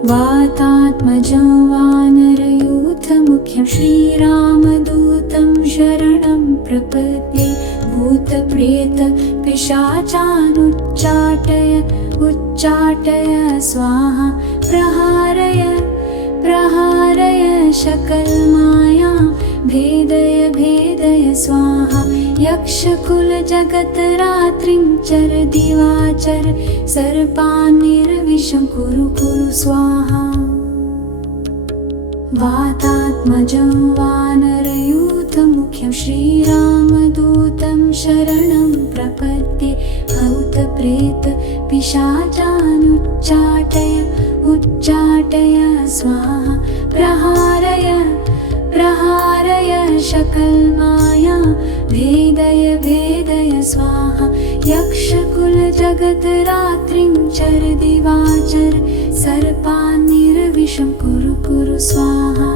वातात्मजं वानरयूथमुख्यं श्रीरामदूतं शरणं प्रपद्ये। भूतप्रेत पिशाचानुच्चाटय उच्चाटय स्वाहा। प्रहारय प्रहारय सकलमायां भेदय भेदय स्वाहा। यक्षकुलजगतरात्रिं चर दिवाचर सर्पान्निर्विषं कुरु कुरु स्वाहा। वातात्मजं वानरयूथमुख्यं श्रीरामदूतं शरणं प्रपद्ये। भूतप्रेत पिशाचानुच्चाटय उच्चाटय स्वाहा। प्रहारय प्रहारय सकलमायां भेदय भेदय स्वाहा। यक्षकुलजगतरात्रिं चर दिवाचर सर्पान्निर्विषं कुरु कुरु स्वाहा।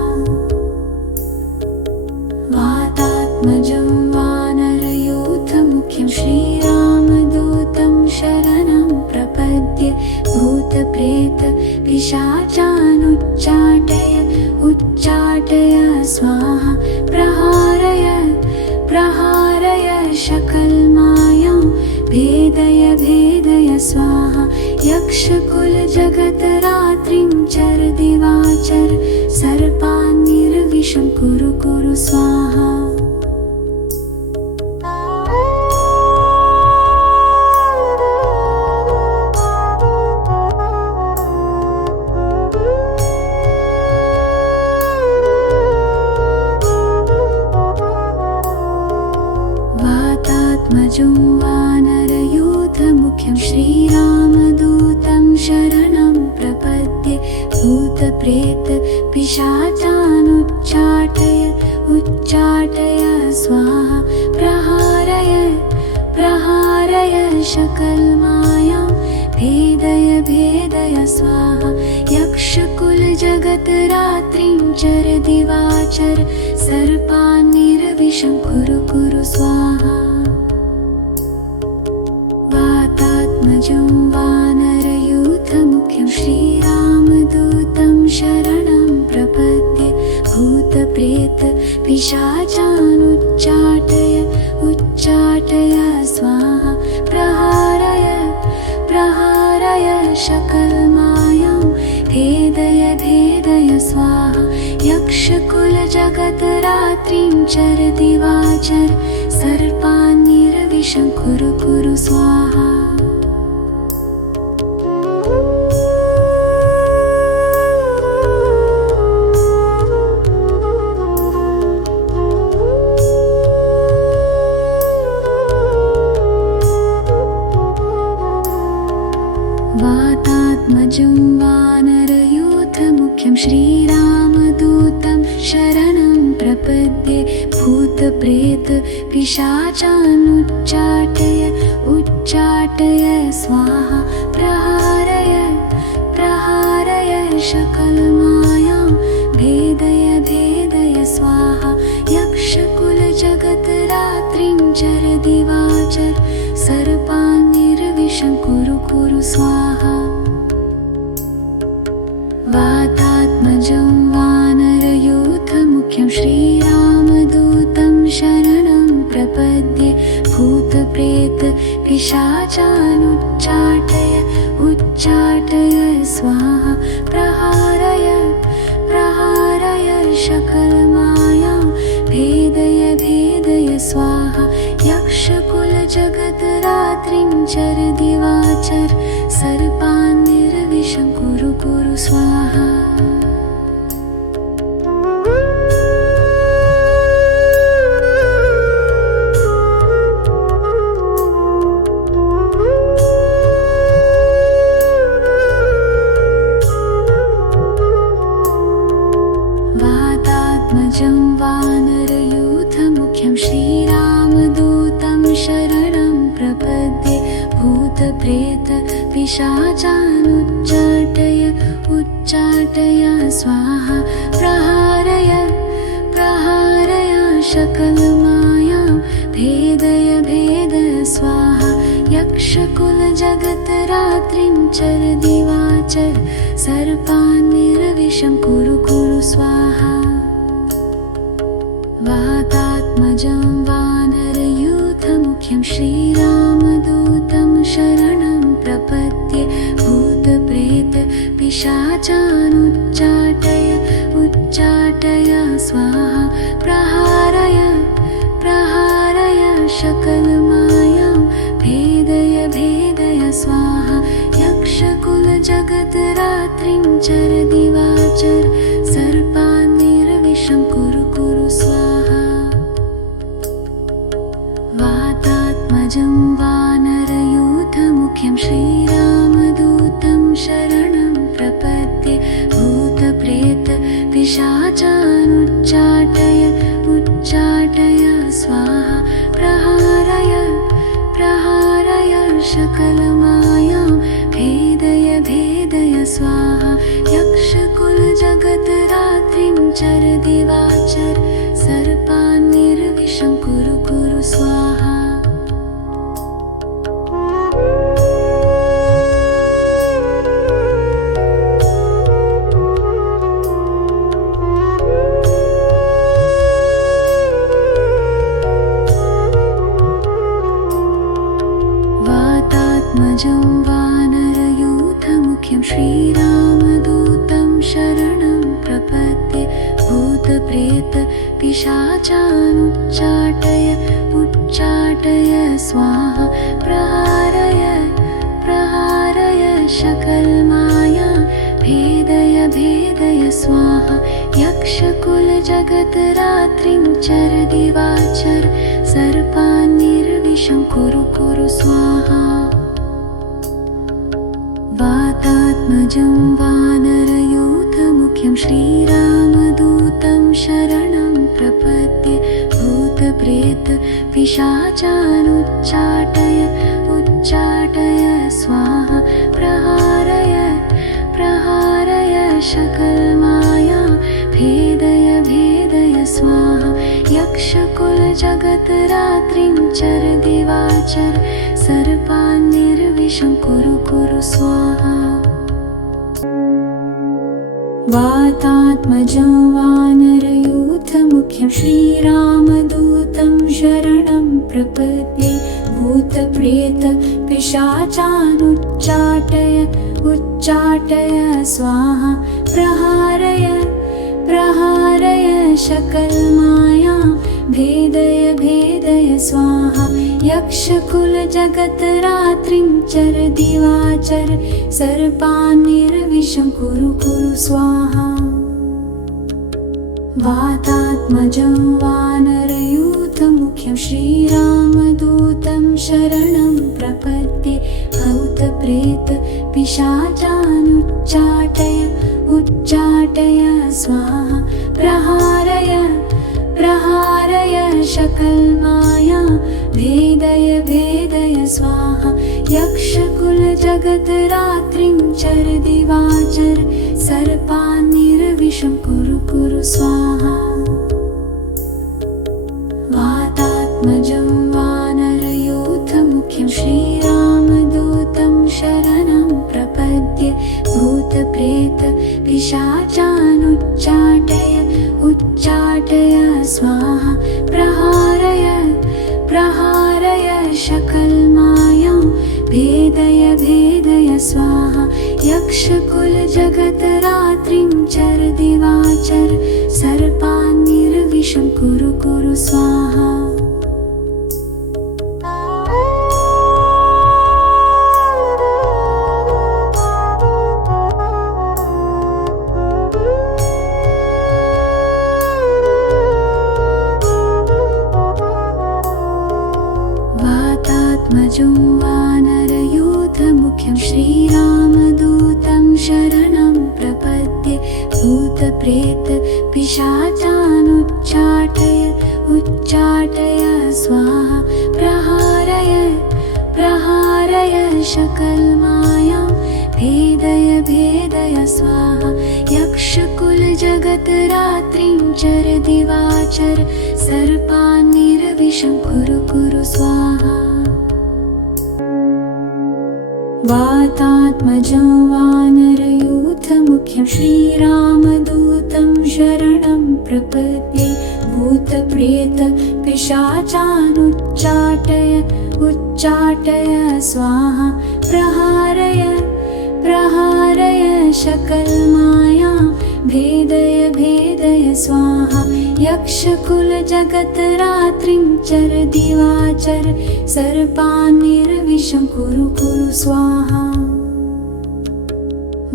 वातात्मजं वानरयूथमुख्यं श्रीरामदूतं शरणं प्रपद्ये। भूतप्रेत पिशाचानुच्चाटय उच्चाटय स्वाहा। प्रहारय प्रहारय सकलमायां भेदय भेदय स्वाहा। यक्षकुलजगतरात्रिं चर दिवाचर सर्पान्निर्विषं कुरु कुरु स्वाहा। वातात्मजं वानरयूथमुख्यं श्रीरामदूतं शरणं प्रपद्ये। भूतप्रेत पिशाचानुच्चाटय उच्चाटय स्वाहा। प्रहारय प्रहारय सकलमायां भेदय भेदय स्वाहा। यक्षकुलजगतरात्रिं चर दिवाचर सर्पान्निर्विषं कुरु कुरु स्वाहा। वातात्मजं वानरयूथमुख्यं श्रीरामदूतं शरणं प्रपद्ये। भूतप्रेत पिशाचानुच्चाटय उच्चाटय स्वाहा। प्रहारय प्रहारय सकलमायां भेदय भेदय स्वाहा। यक्षकुलजगतरात्रिं चर दिवाचर सर्पान्निर्विषं कुरु कुरु स्वाहा। वातात्मजं वानरयूथमुख्यं श्रीरामदूतं शरणं प्रपद्ये। भूतप्रेत पिशाचानुच्चाटय उच्चाटय स्वाहा। प्रहारय प्रहारय सकलमायां भेदय भेदय स्वाहा। यक्षकुलजगतरात्रिं चर दिवाचर सर्पान्निर्विषं कुरु कुरु स्वाहा। वातात्मजं वानरयूथमुख्यं श्रीरामदूतं शरणं प्रपद्ये। भूतप्रेत पिशाचानुच्चाटय उच्चाटय स्वाहा। प्रहारय प्रहारय सकलमायां भेदय भेदय स्वाहा। यक्षकुलजगतरात्रिं चर दिवाचर सर्पान्निर्विषं कुरु कुरु स्वाहा। वातात्मजं वानरयूथमुख्यं श्रीरामदूतं शरणं प्रपद्ये। भूतप्रेत पिशाचानुच्चाटय उच्चाटय स्वाहा। प्रहारय प्रहारय सकलमायां भेदय भेदय स्वाहा। यक्षकुलजगतरात्रिं चर दिवाचर सर्पान्निर्विशं कुरु कुरु स्वाहा वातात्मजं वानरयूथमुख्यं श्रीरामदूतं शरणं प्रपद्ये भूतप्रेत पिशाचानुच्चाटय उच्चाटय स्वाहा प्रहारय प्रहारय सकलमायां भेदय भेदय स्वाहा यक्षकुलजगतरात्रिं चर दिवाचर सर्पान्निर्विशं कुरु कुरु स्वाहा वातात्मजं वानरयूथमुख्यं श्रीरामदूतं शरणं प्रपद्ये भूतप्रेत पिशाचानुच्चाटय उच्चाटय स्वाहा प्रहारय प्रहारय सकलमायां भेदय भेदय स्वाहा यक्षकुलजगतरात्रिं चर दिवाचर सर्पान्निर्विशं कुरु कुरु स्वाहा वातात्मजं वानरयूथमुख्यं श्रीरामदूतं शरणं प्रपद्ये भूतप्रेत पिशाचानुच्चाटय उच्चाटय स्वाहा प्रहारय प्रहारय सकलमायां भेदय भेदय स्वाहा यक्षकुलजगतरात्रिं चर दिवाचर सर्पान्निर्विशं कुरु कुरु स्वाहा वातात्मजं वानरयूथमुख्यं श्रीरामदूतं शरणं प्रपद्ये भूतप्रेत पिशाचानुच्चाटय उच्चाटय स्वाहा प्रहारय प्रहारय सकलमायां भेदय भेदय स्वाहा यक्षकुलजगतरात्रिं चर दिवाचर सर्पान्निर्विशं कुरु कुरु स्वाहा वातात्मजं वानरयूथमुख्यं श्रीरामदूतं शरणं प्रपद्ये भूतप्रेत पिशाचानुच्चाटय उच्चाटय स्वाहा प्रहारय प्रहारय सकलमायां भेदय भेदय स्वाहा यक्षकुलजगतरात्रिं चर दिवाचर सर्पान्निर्विशं कुरु कुरु स्वाहा वातात्मजं वानरयूथमुख्यं श्रीरामदूतं शरणं प्रपद्ये भूतप्रेत पिशाचानुच्चाटय उच्चाटय स्वाहा प्रहारय प्रहारय सकलमायां भेदय भेदय स्वाहा यक्षकुलजगतरात्रिं चर दिवाचर सर्पान्निर्विशं कुरु कुरु स्वाहा वातात्मजं वानरयूथमुख्यं श्रीरामदूतं शरणं प्रपद्ये भूतप्रेत पिशाचानुच्चाटय उच्चाटय स्वाहा प्रहारय प्रहारय सकलमायां भेदय भेदय स्वाहा यक्षकुलजगतरात्रिं चर दिवाचर सर्पान्निर्विशं कुरु कुरु स्वाहा वातात्मजं वानरयूथमुख्यं श्रीरामदूतं शरणं प्रपद्ये भूतप्रेत पिशाचानुच्चाटय उच्चाटय स्वाहा प्रहारय प्रहारय सकलमायां भेदय भेदय स्वाहा यक्षकुलजगतरात्रिं चर दिवाचर सर्पान्निर्विशं कुरु कुरु स्वाहा वातात्मजं वानरयूथमुख्यं श्रीरामदूतं शरणं प्रपद्ये भूतप्रेत पिशाचानुच्चाटय उच्चाटय स्वाहा प्रहारय प्रहारय सकलमायां भेदय भेदय स्वाहा यक्षकुलजगतरात्रिं चर दिवाचर सर्पान्निर्विषं कुरु कुरु स्वाहा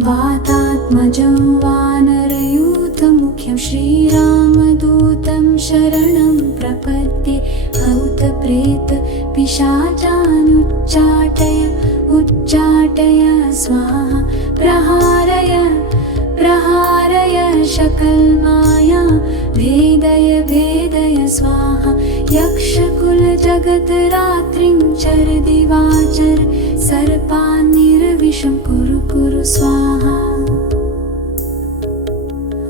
वातात्मजं वानरयूथमुख्यं श्रीरामदूतं शरणं प्रपद्ये भूतप्रेत पिशाचानुच्चाटय उच्चाटय स्वाहा प्रहारय प्रहारय सकलमायां भेदय भेदय स्वाहा यक्षकुलजगतरात्रिं चर दिवाचर सर्पान्निर्विषं कुरु कुरु स्वाहा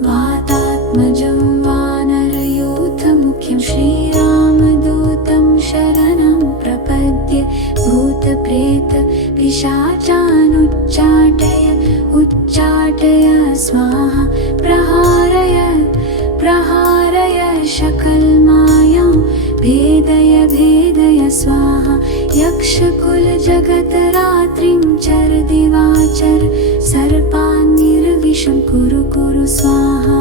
वातात्मजं वानरयूथमुख्यं श्रीरामदूतं शरणं प्रपद्ये भूतप्रेत पिशाचानुच्चाटय उच्चाटय स्वाहा प्रहारय प्रहारय सकलमायां भेदय भेदय स्वाहा यक्षकुलजगतरात्रिं चर दिवाचर सर्पान्निर्विषं कुरु कुरु स्वाहा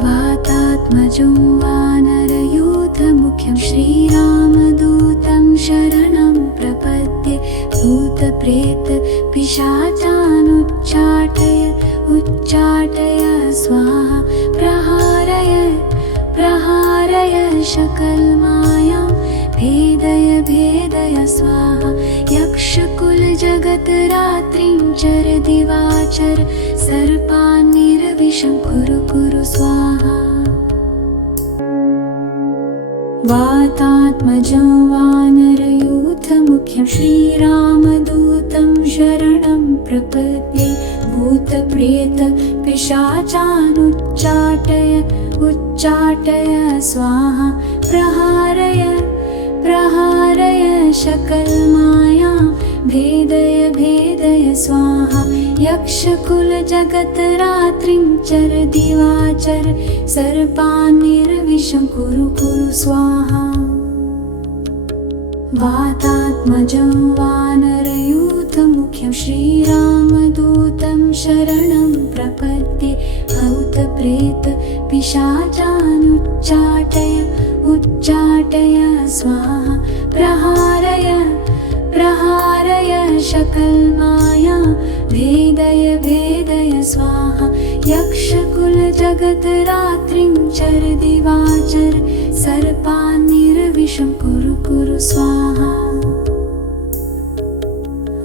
वातात्मजं वानरयूथमुख्यं श्रीरामदूतं शरणं प्रपद्ये भूतप्रेत पिशाचानुच्चाटय उच्चाटय स्वाहा प्रहारय प्रहारय सकलमायां भेदय भेदय स्वाहा यक्षकुलजगतरात्रिं चर दिवाचर सर्पान्निर्विषं कुरु कुरु स्वाहा वातात्मजं वानरयूथमुख्यं श्रीरामदूतं शरणं प्रपद्ये भूतप्रेत पिशाचानुच्चाटय उच्चाटय स्वाहा प्रहारय प्रहारय सकलमायां भेदय भेदय स्वाहा यक्षकुलजगतरात्रिं चर दिवाचर सर्पान्निर्विषं कुरु कुरु स्वाहा वातात्मजं वानरयूथमुख्यं श्रीरामदूतं शरणं प्रपद्ये भूतप्रेत पिशाचानुच्चाटय उच्चाटय स्वाहा प्रहारय प्रहारय सकलमायां भेदय भेदय स्वाहा यक्षकुलजगतरात्रिं चर दिवाचर सर्पान्निर्विषं कुरु कुरु स्वाहा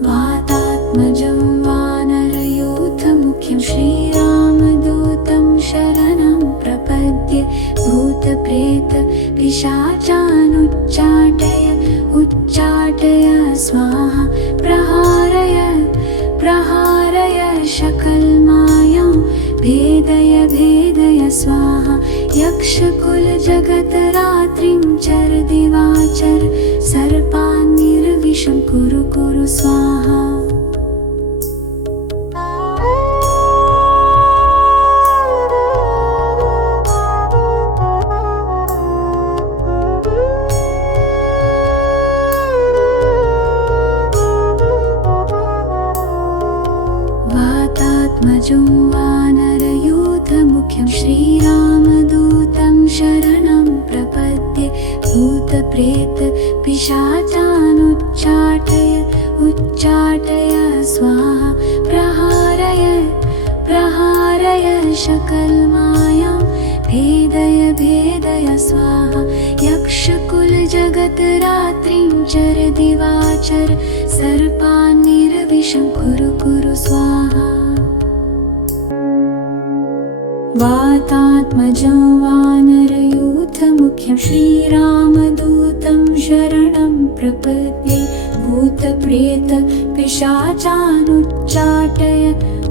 वातात्मजं वानरयूथमुख्यं श्रीरामदूतं शरणं प्रपद्ये भूतप्रेत पिशाचानुच्चाटय उच्चाटय स्वाहा प्रहारय प्रहारय सकलमायां भेदय भेदय स्वाहा यक्षकुलजगतरात्रिं चर दिवाचर सर्पान्निर्विषं कुरु कुरु स्वाहा वातात्मजं वानरयूथमुख्यं श्रीरामदूतं शरणं प्रपद्ये भूतप्रेत पिशाचानुच्चाटय उच्चाटय स्वाहा प्रहारय प्रहारय सकलमायां भेदय भेदय स्वाहा यक्षकुलजगतरात्रिं चर दिवाचर सर्पान्निर्विषं कुरु कुरु स्वाहा वातात्मजं वानरयूथमुख्यं श्रीरामदूतं शरणं प्रपद्ये भूतप्रेत पिशाचानुच्चाटय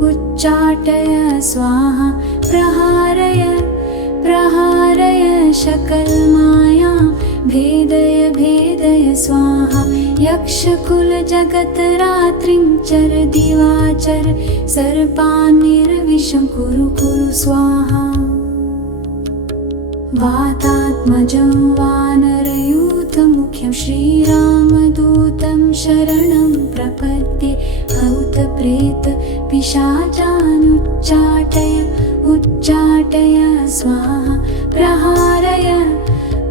उच्चाटय स्वाहा प्रहारय प्रहारय सकलमायां भेदय भेदय स्वाहा यक्षकुलजगतरात्रिं चर दिवाचर सर्पान्निर्विषं कुरु कुरु स्वाहा वातात्मजं वानरयूथमुख्यं श्रीरामदूतं शरणं प्रपद्ये भूतप्रेत पिशाचानुच्चाटय उच्चाटय स्वाहा प्रहारय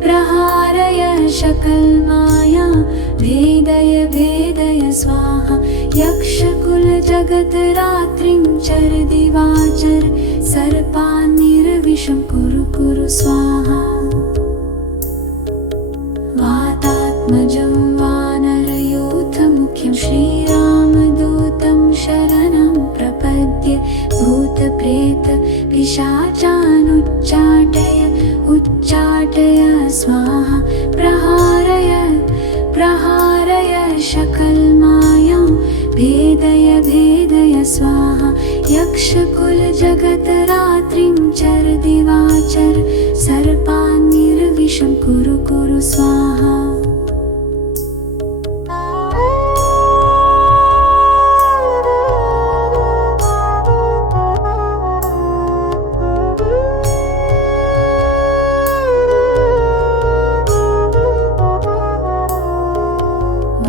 प्रहारय सकलमायां भेदय भेदय स्वाहा यक्षकुलजगतरात्रिं चर दिवाचर सर्पान्निर्विषं कुरु कुरु स्वाहा वातात्मजं वानरयूथमुख्यं श्रीरामदूतं शरणं प्रपद्ये भूतप्रेत पिशाचानुच्चाटय उच्चाटय स्वाहा प्रहारय प्रहारय सकलमायां भेदय भेदय स्वाहा यक्षकुलजगतरात्रिं चर दिवाचर सर्पान्निर्विषं कुरु कुरु स्वाहा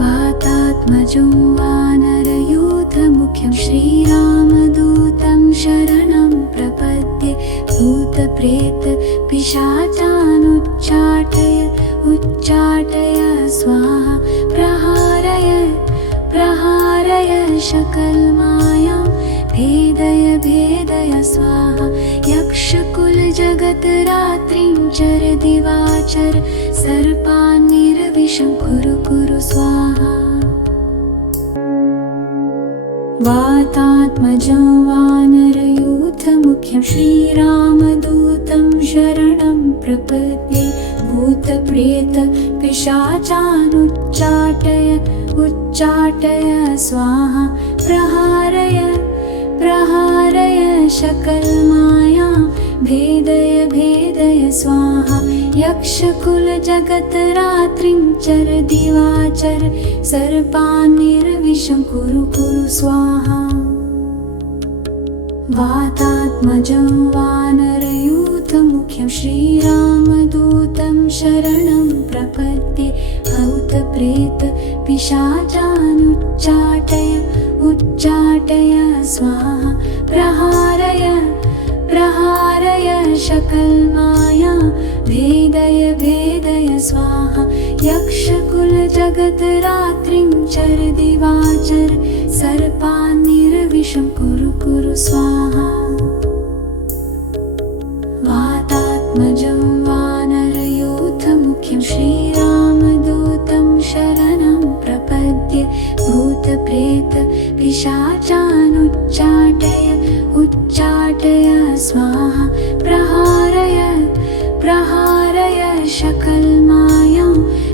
वातात्मजं वानरयूथमुख्यं श्रीरामदूतं शरणं प्रपद्ये भूतप्रेत पिशाचानुच्चाटय उच्चाटय स्वाहा प्रहारय प्रहारय सकलमायां भेदय भेदय स्वाहा यक्षकुलजगतरात्रिं चर दिवाचर सर्पान्निर्विषं कुरु कुरु स्वाहा वातात्मजं वानरयूथमुख्यं श्रीरामदूतं शरणं प्रपद्ये भूतप्रेत पिशाचानुच्चाटय उच्चाटय स्वाहा प्रहारय प्रहारय सकलमायां भेदय भेदय स्वाहा यक्षकुलजगतरात्रिं चर दिवाचर सर्पान्निर्विषं कुरु कुरु स्वाहा वातात्मजं वानरयूथमुख्यं श्रीरामदूतं शरणं प्रपद्ये भूतप्रेत पिशाचानुच्चाटय उच्चाटय स्वाहा प्रहारय प्रहारय सकलमायां भेदय भेदय स्वाहा यक्षकुलजगतरात्रिं चर दिवाचर सर्पान्निर्विषं कुरु कुरु स्वाहा वातात्मजं वानरयूथमुख्यं श्रीरामदूतं शरणं प्रपद्ये भूतप्रेत पिशाचानुच्चाटय उच्चाटय स्वाहा प्रहारय प्रहारय सकलमायां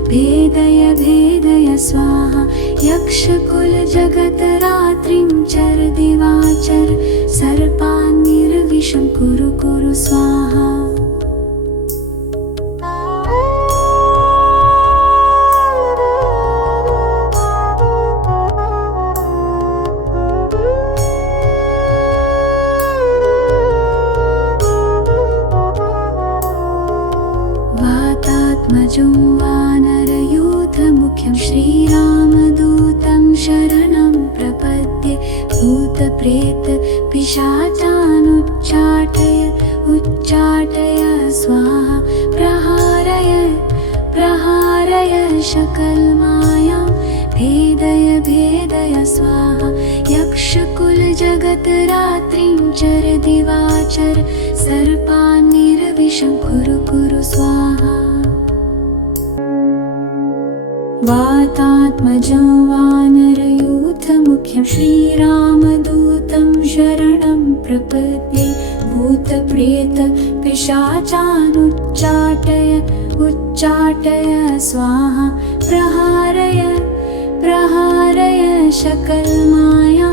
भेदय भेदय स्वाहा यक्षकुलजगतरात्रिं चर दिवाचर सर्पान्निर्विषं कुरु कुरु स्वाहा वातात्मजं वानरयूथमुख्यं श्रीरामदूतं शरणं प्रपद्ये भूतप्रेत पिशाचानुच्चाटय उच्चाटय स्वाहा प्रहारय प्रहारय सकलमायां भेदय भेदय स्वाहा यक्षकुलजगतरात्रिं चर दिवाचर सर्पान्निर्विषं कुरु कुरु स्वाहा वातात्मजं वानरयूथमुख्यं श्रीरामदूतं शरणं प्रपद्ये भूतप्रेत पिशाचानुच्चाटय उच्चाटय स्वाहा प्रहारय प्रहारय सकलमाया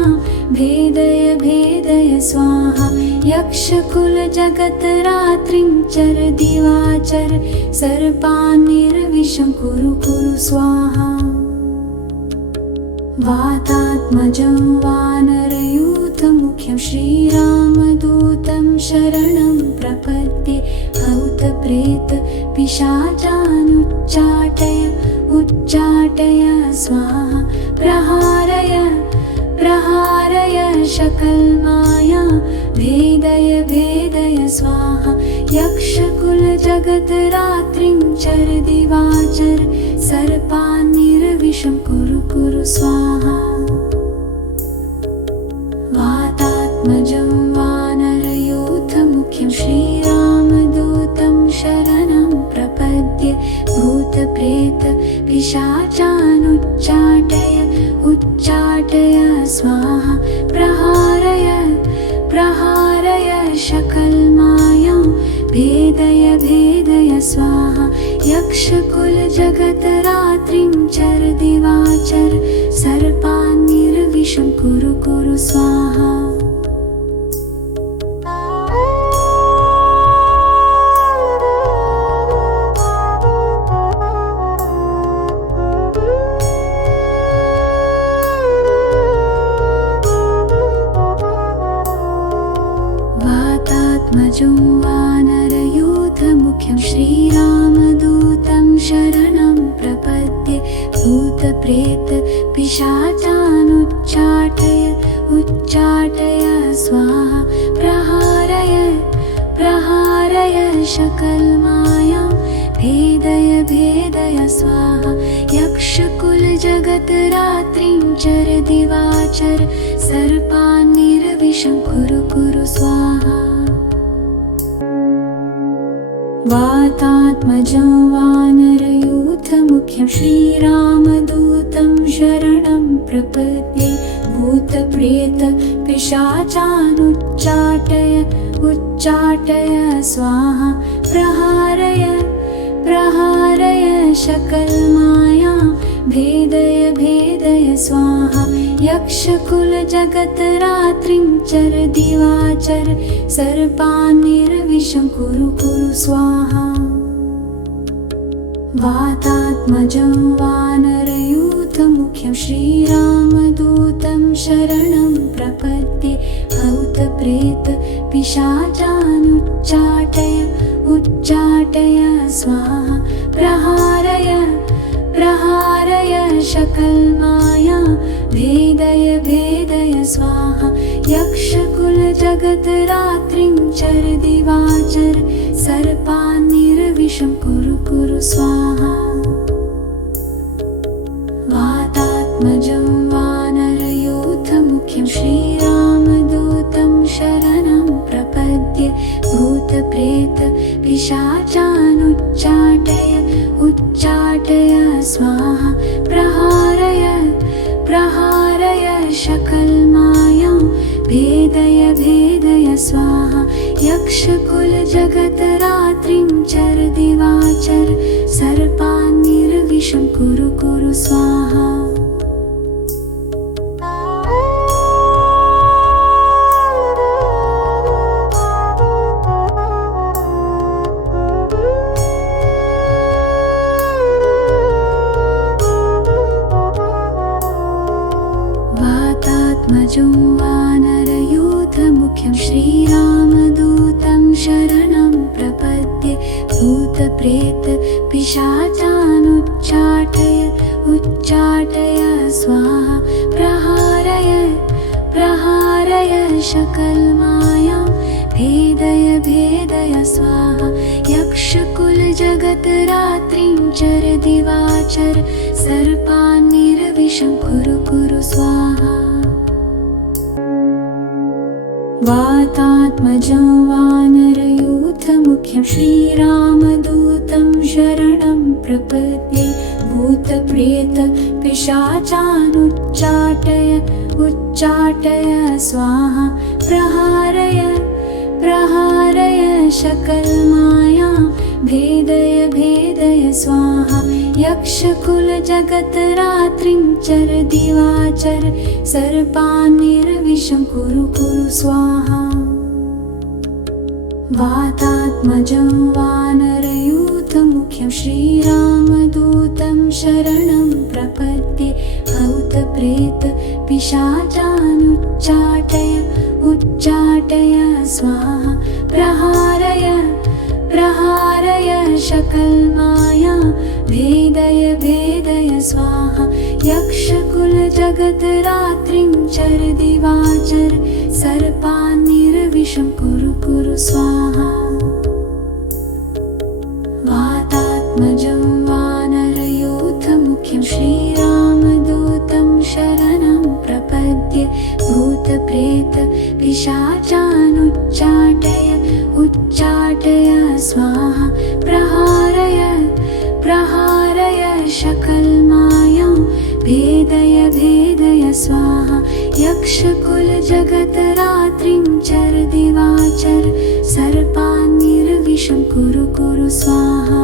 भेदय भेदय स्वाहा यक्षकुलजगतरात्रिं चर दिवाचर सर्पान्निर्विषं कुरु कुरु स्वाहा वातात्मजं वानरयूथमुख्यं श्रीरामदूतं शरणं प्रपद्ये भूतप्रेत पिशाचानुच्चाटय उच्चाटय स्वाहा प्रहारय प्रहारय सकलमाया भेदय भेदय स्वाहा यक्षकुलजगतरात्रिं चर दिवाचर सर्पान्निर्विषं कुरु कुरु स्वाहा वातात्मजं वानरयूथमुख्यं श्रीरामदूतं शरणं प्रपद्ये भूतप्रेत पिशाचानुच्चाटय उच्चाटय स्वाहा प्रहारय प्रहारय सकलमाया भेदय भेदय स्वाहा यक्षकुलजगतरात्रिं चर दिवाचर सर्पान्निर्विषं कुरु कुरु स्वाहा वातात्मजं वानरयूथमुख्यं श्रीरामदूतं शरणं प्रपद्ये भूतप्रेत पिशाचानुच्चाटय उच्चाटय स्वाहा प्रहारय प्रहारय सकलमाया भेदय भेदय स्वाहा यक्षकुलजगतरात्रिं चर दिवाचर सर्पान्निर्विषं कुरु कुरु स्वाहा वातात्मजं वानरयूथमुख्यं श्रीरामदूतं शरणं प्रपद्ये भूतप्रेत पिशाचानुच्चाटय उच्चाटय स्वाहा प्रहारय प्रहारय सकलमाया भेदय भेदय स्वाहा यक्षकुलजगतरात्रिं चर दिवाचर सर्पान्निर्विषं कुरु कुरु स्वाहा वातात्मजं वानरयूथमुख्यं श्रीरामदूतं शरणं प्रपद्ये भूतप्रेत पिशाचानुच्चाटय उच्चाटय स्वाहा प्रहारय प्रहारय सकलमाया भेदय भेदय स्वाहा यक्षकुलजगतरात्रिं चर दिवाचर सर्पान्निर्विषं कुरु कुरु स्वाहा वातात्मजं वानरयूथमुख्यं श्रीरामदूतं शरणं प्रपद्ये भूतप्रेत पिशाचानुच्चाटय उच्चाटय स्वाहा प्रहारय प्रहारय सकलमाया भेदय भेदय स्वाहा यक्षकुलजगतरात्रिं चर दिवाचर सर्पान्निर्विषं कुरु कुरु स्वाहा वातात्मजं वानरयूथमुख्यं श्रीरामदूतं शरणं प्रपद्ये भूतप्रेत पिशाचानुच्चाटय उच्चाटय स्वाहा प्रहारय प्रहारय सकलमाया भेदय भेदय स्वाहा यक्षकुलजगतरात्रिं चर दिवाचर सर्पान्निर्विषं कुरु कुरु स्वाहा वातात्मजं वानरयूथमुख्यं श्रीरामदूतं शरणं प्रपद्ये भूतप्रेत पिशाचानुच्चाटय उच्चाटय स्वाहा प्रहारय प्रहारय सकलमाया भेदय भेदय स्वाहा यक्षकुलजगतरात्रिं चर दिवाचर सर्पान्निर्विषं कुरु कुरु स्वाहा वातात्मजं वानरयूथमुख्यं श्रीरामदूतं शरणं प्रपद्ये भूतप्रेत पिशाचानुच्चाटय उच्चाटय स्वाहा प्रहारय प्रहारय शकलमाया भेदय भेदय स्वाहा यक्षकुलजगतरात्रिं चर दिवाचर सर्पान्निर्विषं कुरु कुरु स्वाहा वातात्मजं वानरयूथमुख्यं श्रीरामदूतं शरणं प्रपद्ये भूतप्रेत पिशाचानुच्चाटय उच्चाटय स्वाहा प्रहारय प्रहारय शकलमायां भेदय भेदय स्वाहा यक्षकुलजगतरात्रिं चर दिवाचर सर्पान्निर्विषं कुरु कुरु स्वाहा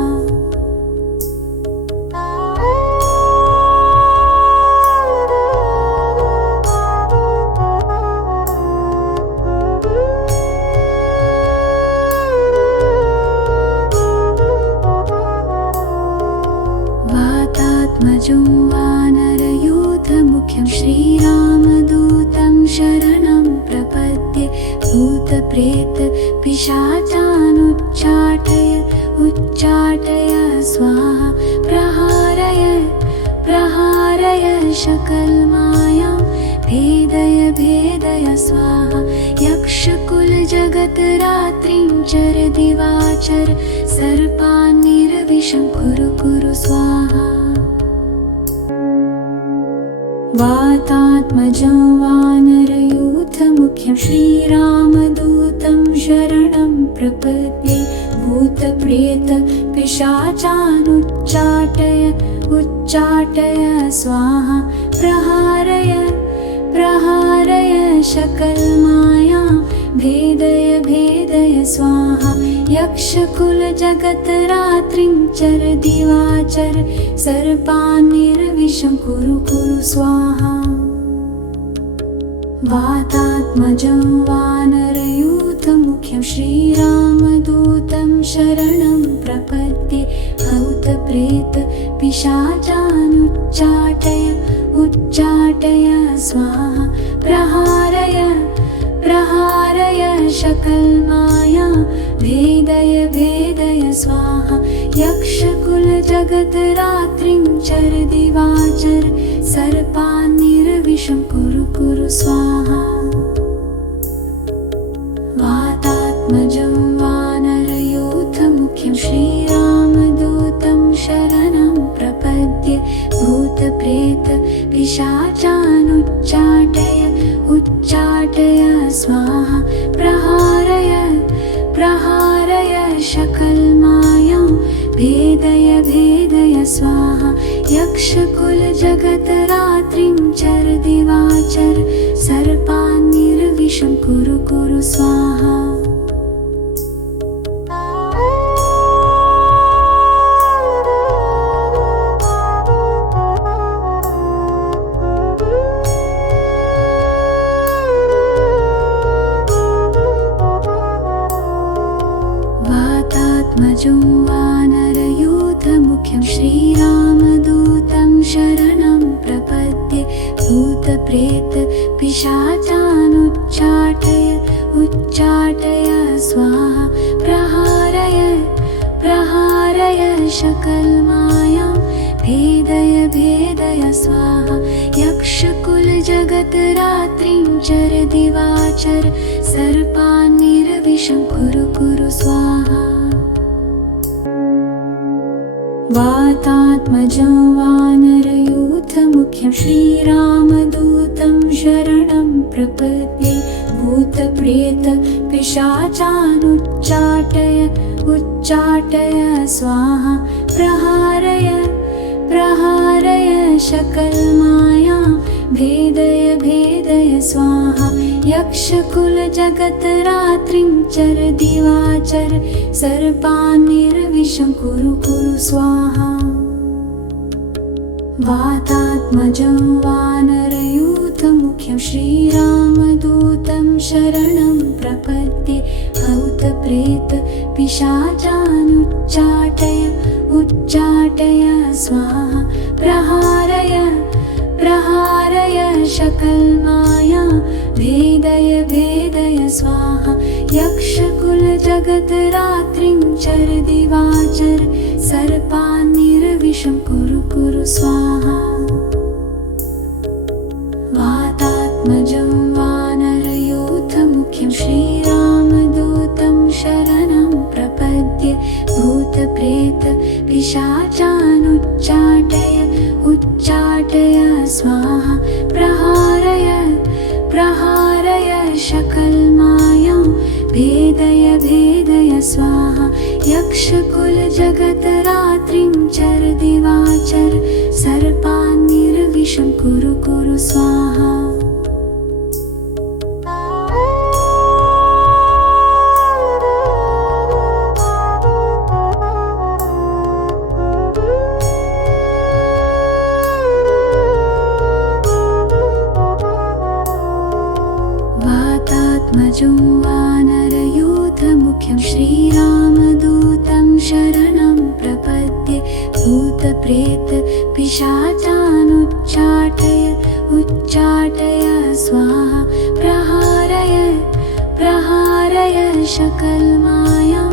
वातात्मजं वानरयूथमुख्यं श्रीरामदूतं शरणं प्रपद्ये भूतप्रेत पिशाचानुच्चाटय उच्चाटय स्वाहा प्रहारय प्रहारय शकलमायां भेदय भेदय स्वाहा यक्षकुलजगतरात्रिं चर दिवाचर सर्पान्निर्विषं कुरु कुरु स्वाहा वातात्मजं वानरयूथमुख्यं श्रीरामदूतं शरणं प्रपद्ये भूतप्रेत पिशाचानुच्चाटय उच्चाटय स्वाहा प्रहारय प्रहारय शकलमायां भेदय भेदय स्वाहा यक्षकुलजगतरात्रिं चर दिवाचर सर्पान्निर्विषं कुरु कुरु स्वाहा वातात्मजं वानरयूथमुख्यं श्रीरामदूतं शरणं प्रपद्ये भूतप्रेत पिशाचानुच्चाटय उच्चाटय स्वाहा प्रहारय प्रहारय शकलमायां भेदय भेदय स्वाहा यक्षकुलजगतरात्रिं चर दिवाचर सर्पान्निर्विषं कुरु कुरु स्वाहा वातात्मजं वानरयूथमुख्यं श्रीरामदूतं शरणं प्रपद्ये भूतप्रेत पिशाचानुच्चाटय उच्चाटय स्वाहा प्रहारय प्रहारय शकलमायां भेदय भेदय स्वाहा यक्षकुलजगतरात्रिं चर दिवाचर सर्पान्निर्विषं कुरु कुरु स्वाहा वातात्मजं वानरयूथमुख्यं श्रीरामदूतं शरणं प्रपद्ये भूतप्रेत पिशाचानुच्चाटय उच्चाटय स्वाहा प्रहारय प्रहारय शकलमायां भेदय भेदय स्वाहा यक्षकुलजगतरात्रिं चर दिवाचर सर्पान्निर्विषं कुरु कुरु स्वाहा वातात्मजं वानरयूथमुख्यं श्रीरामदूतं शरणं प्रपद्ये भूतप्रेत पिशाचानुच्चाटय उच्चाटय स्वाहा प्रहारय प्रहारय शकलमायां भेदय भेदय स्वाहा यक्षकुलजगतरात्रिं चर दिवाचर सर्पान्निर्विषं कुरु कुरु स्वाहा वातात्मजं वानरयूथमुख्यं श्रीरामदूतं शरणं प्रपद्ये भूतप्रेत पिशाचानुच्चाटय उच्चाटय स्वाहा प्रहारय प्रहारय शकलमाया भेदय भेदय स्वाहा यक्षकुलजगतरात्रिं चर दिवाचर सर्पान्निर्विषं कुरु कुरु स्वाहा वातात्मजं वानरयूथमुख्यं श्रीरामदूतं शरणं प्रपद्ये भूतप्रेत पिशाचानुच्चाटय उच्चाटय स्वाहा प्रहारय प्रहारय शकलमायां भेदय भेदय स्वाहा यक्षकुलजगतरात्रिं चर दिवाचर सर्पान्निर्विषं कुरु कुरु स्वाहा वातात्मजं वानरयूथमुख्यं श्रीरामदूतं शरणं प्रपद्ये भूतप्रेत पिशाचानुच्चाटय उच्चाटय स्वाहा प्रहारय प्रहारय शकलमायां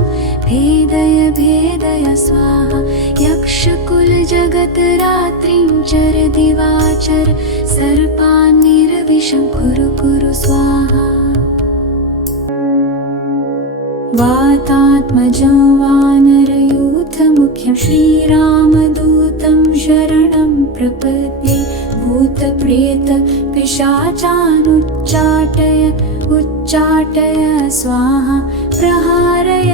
भेदय भेदय स्वाहा यक्षकुलजगतरात्रिं चर दिवाचर सर्पान्निर्विषं कुरु कुरु स्वाहा वातात्मजं वानरयूथमुख्यं श्रीरामदूतं शरणं प्रपद्ये भूतप्रेत पिशाचानुच्चाटय उच्चाटय स्वाहा प्रहारय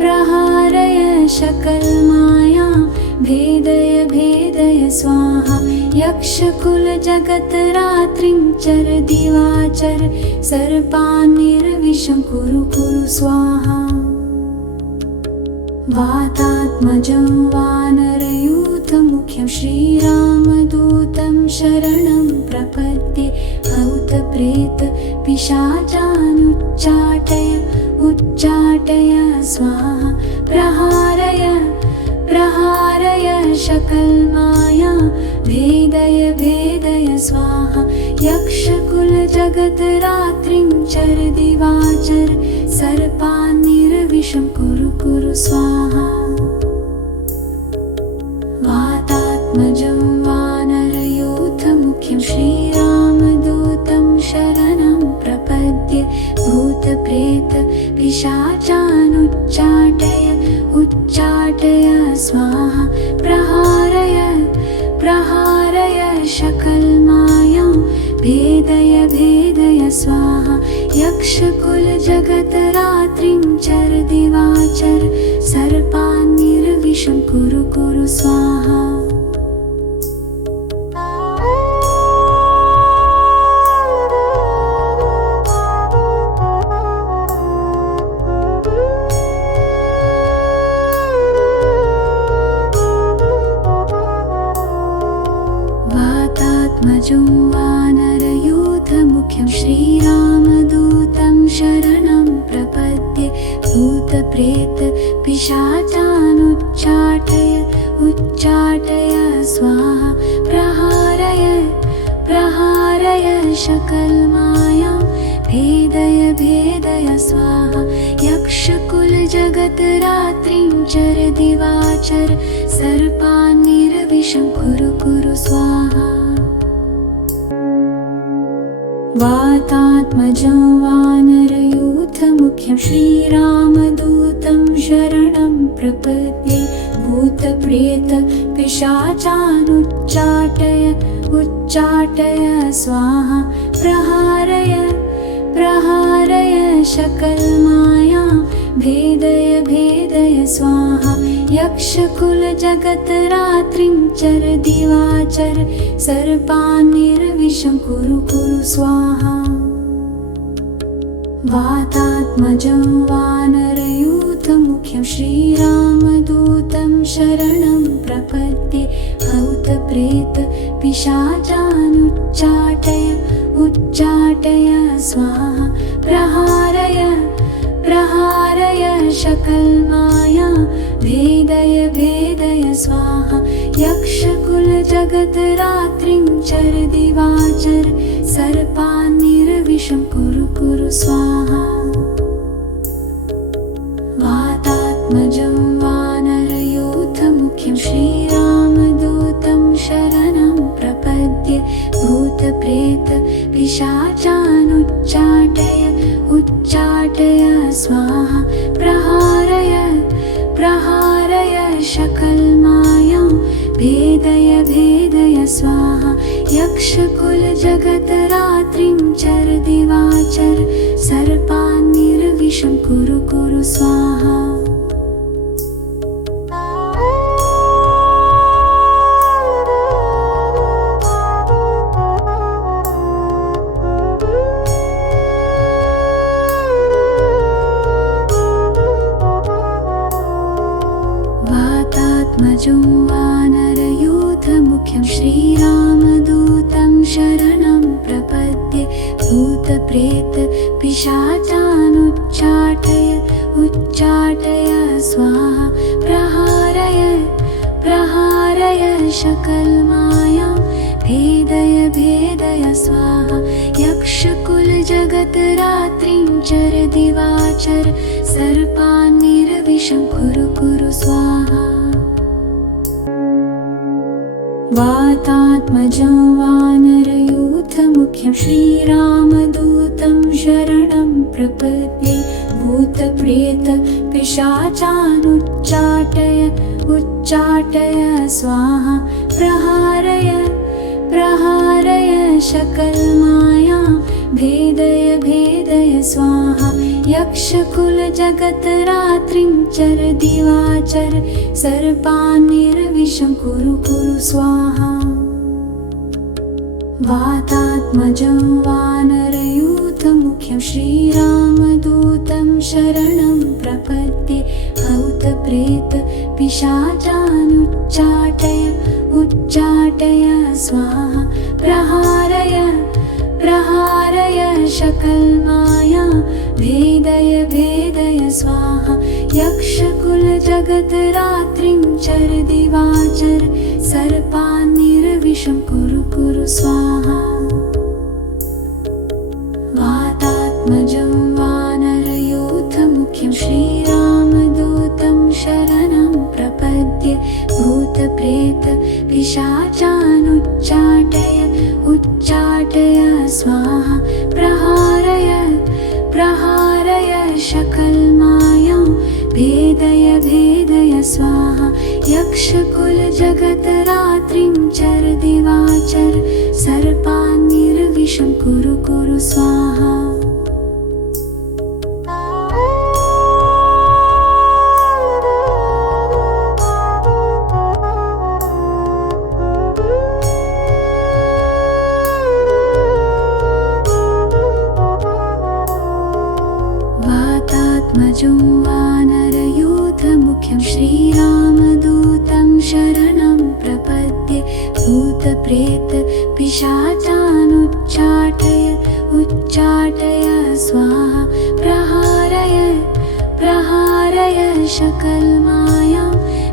प्रहारय शकलमायां भेदय भेदय स्वाहा यक्षकुलजगतरात्रिं चर दिवाचर सर्पान्निर्विषं कुरु कुरु स्वाहा वातात्मजं वानरयूथमुख्यं श्रीरामदूतं शरणं प्रपद्ये भूतप्रेत पिशाचानुच्चाटय उच्चाटय स्वाहा प्रहारय प्रहारय शकलमायां भेदय भेदय स्वाहा यक्षकुलजगतरात्रिं चर दिवाचर सर्पान्निर्विषं कुरु कुरु स्वाहा वातात्मजं वानरयूथमुख्यं श्रीरामदूतं शरणं प्रपद्ये भूतप्रेत पिशाचानुच्चाटय उच्चाटय स्वाहा प्रहारय प्रहारय शकलमायां भेदय भेदय स्वाहा यक्षकुलजगतरात्रिं चर दिवाचर सर्पान्निर्विषं कुरु कुरु स्वाहा वातात्मजं वानरयूथमुख्यं श्रीरामदूतं शरणं प्रपद्ये भूतप्रेत पिशाचानुच्चाटय उच्चाटय स्वाहा प्रहारय प्रहारय शकलमायां भेदय भेदय स्वाहा यक्षकुलजगतरात्रिं चर दिवाचर सर्पान्निर्विषं कुरु कुरु स्वाहा वातात्मजं वानरयूथमुख्यं श्रीरामदूतं शरणं प्रपद्ये भूतप्रेत पिशाचानुच्चाटय उच्चाटय स्वाहा प्रहारय प्रहारय शकलमायां भेदय भेदय स्वाहा यक्षकुलजगतरात्रिं चर दिवाचर सर्पान्निर्विशं कुरु कुरु स्वाहा वातात्मजं वानरयूथमुख्यं श्रीरामदूतं शरणं प्रपद्ये भूतप्रेत पिशाचानुच्चाटय उच्चाटय स्वाहा प्रहारय प्रहारय शकलमाया भेदय भेदय स्वाहा यक्षकुलजगतरात्रिं चर दिवाचर सर्पान्निर्विशं कुरु कुरु स्वाहा वातात्मजं वानरयूथमुख्यं श्रीरामदूतं शरणं प्रपद्ये भूतप्रेत पिशाचानुच्चाटय उच्चाटय स्वाहा प्रहारय प्रहारय शकलमायां भेदय भेदय स्वाहा यक्षकुलजगतरात्रिं चर दिवाचर सर्पान्निर्विशं कुरु कुरु स्वाहा वातात्मजं वानरयूथमुख्यं श्रीरामदूतं शरणं प्रपद्ये भूतप्रेत पिशाचानुच्चाटय उच्चाटय स्वाहा प्रहारय प्रहारय शकलमायां भेदय भेदय स्वाहा यक्षकुलजगतरात्रिं चर दिवाचर सर्पान्निर्विशं कुरु कुरु स्वाहा वातात्मजं वानरयूथमुख्यं श्रीरामदूतं शरणं प्रपद्ये भूतप्रेत पिशाचानुच्चाटय उच्चाटय स्वाहा प्रहारय प्रहारय शकलमायां भेदय भेदय स्वाहा यक्षकुलजगतरात्रिं चर दिवाचर सर्पान्निर्विशं कुरु कुरु स्वाहा वातात्मजं वानरयूथमुख्यं श्रीरामदूतं शरणं प्रपद्ये भूतप्रेत पिशाचानुच्चाटय उच्चाटय स्वाहा प्रहारय प्रहारय शकलमायां भेदय भेदय स्वाहा यक्षकुलजगतरात्रिं चर दिवाचर सर्पान्निर्विशं कुरु कुरु स्वाहा वातात्मजं वानरयूथमुख्यं श्रीरामदूतं शरणं प्रपद्ये भूतप्रेत पिशाचानुच्चाटय उच्चाटय स्वाहा प्रहारय प्रहारय शकलमायां भेदय भेदय स्वाहा यक्षकुलजगतरात्रिं चर दिवाचर सर्पान्निर्विशं कुरु कुरु स्वाहा वातात्मजं वानरयूथमुख्यं श्रीरामदूतं शरणं प्रपद्ये भूतप्रेत पिशाचानुच्चाटय उच्चाटय स्वाहा प्रहारय प्रहारय शकलमायां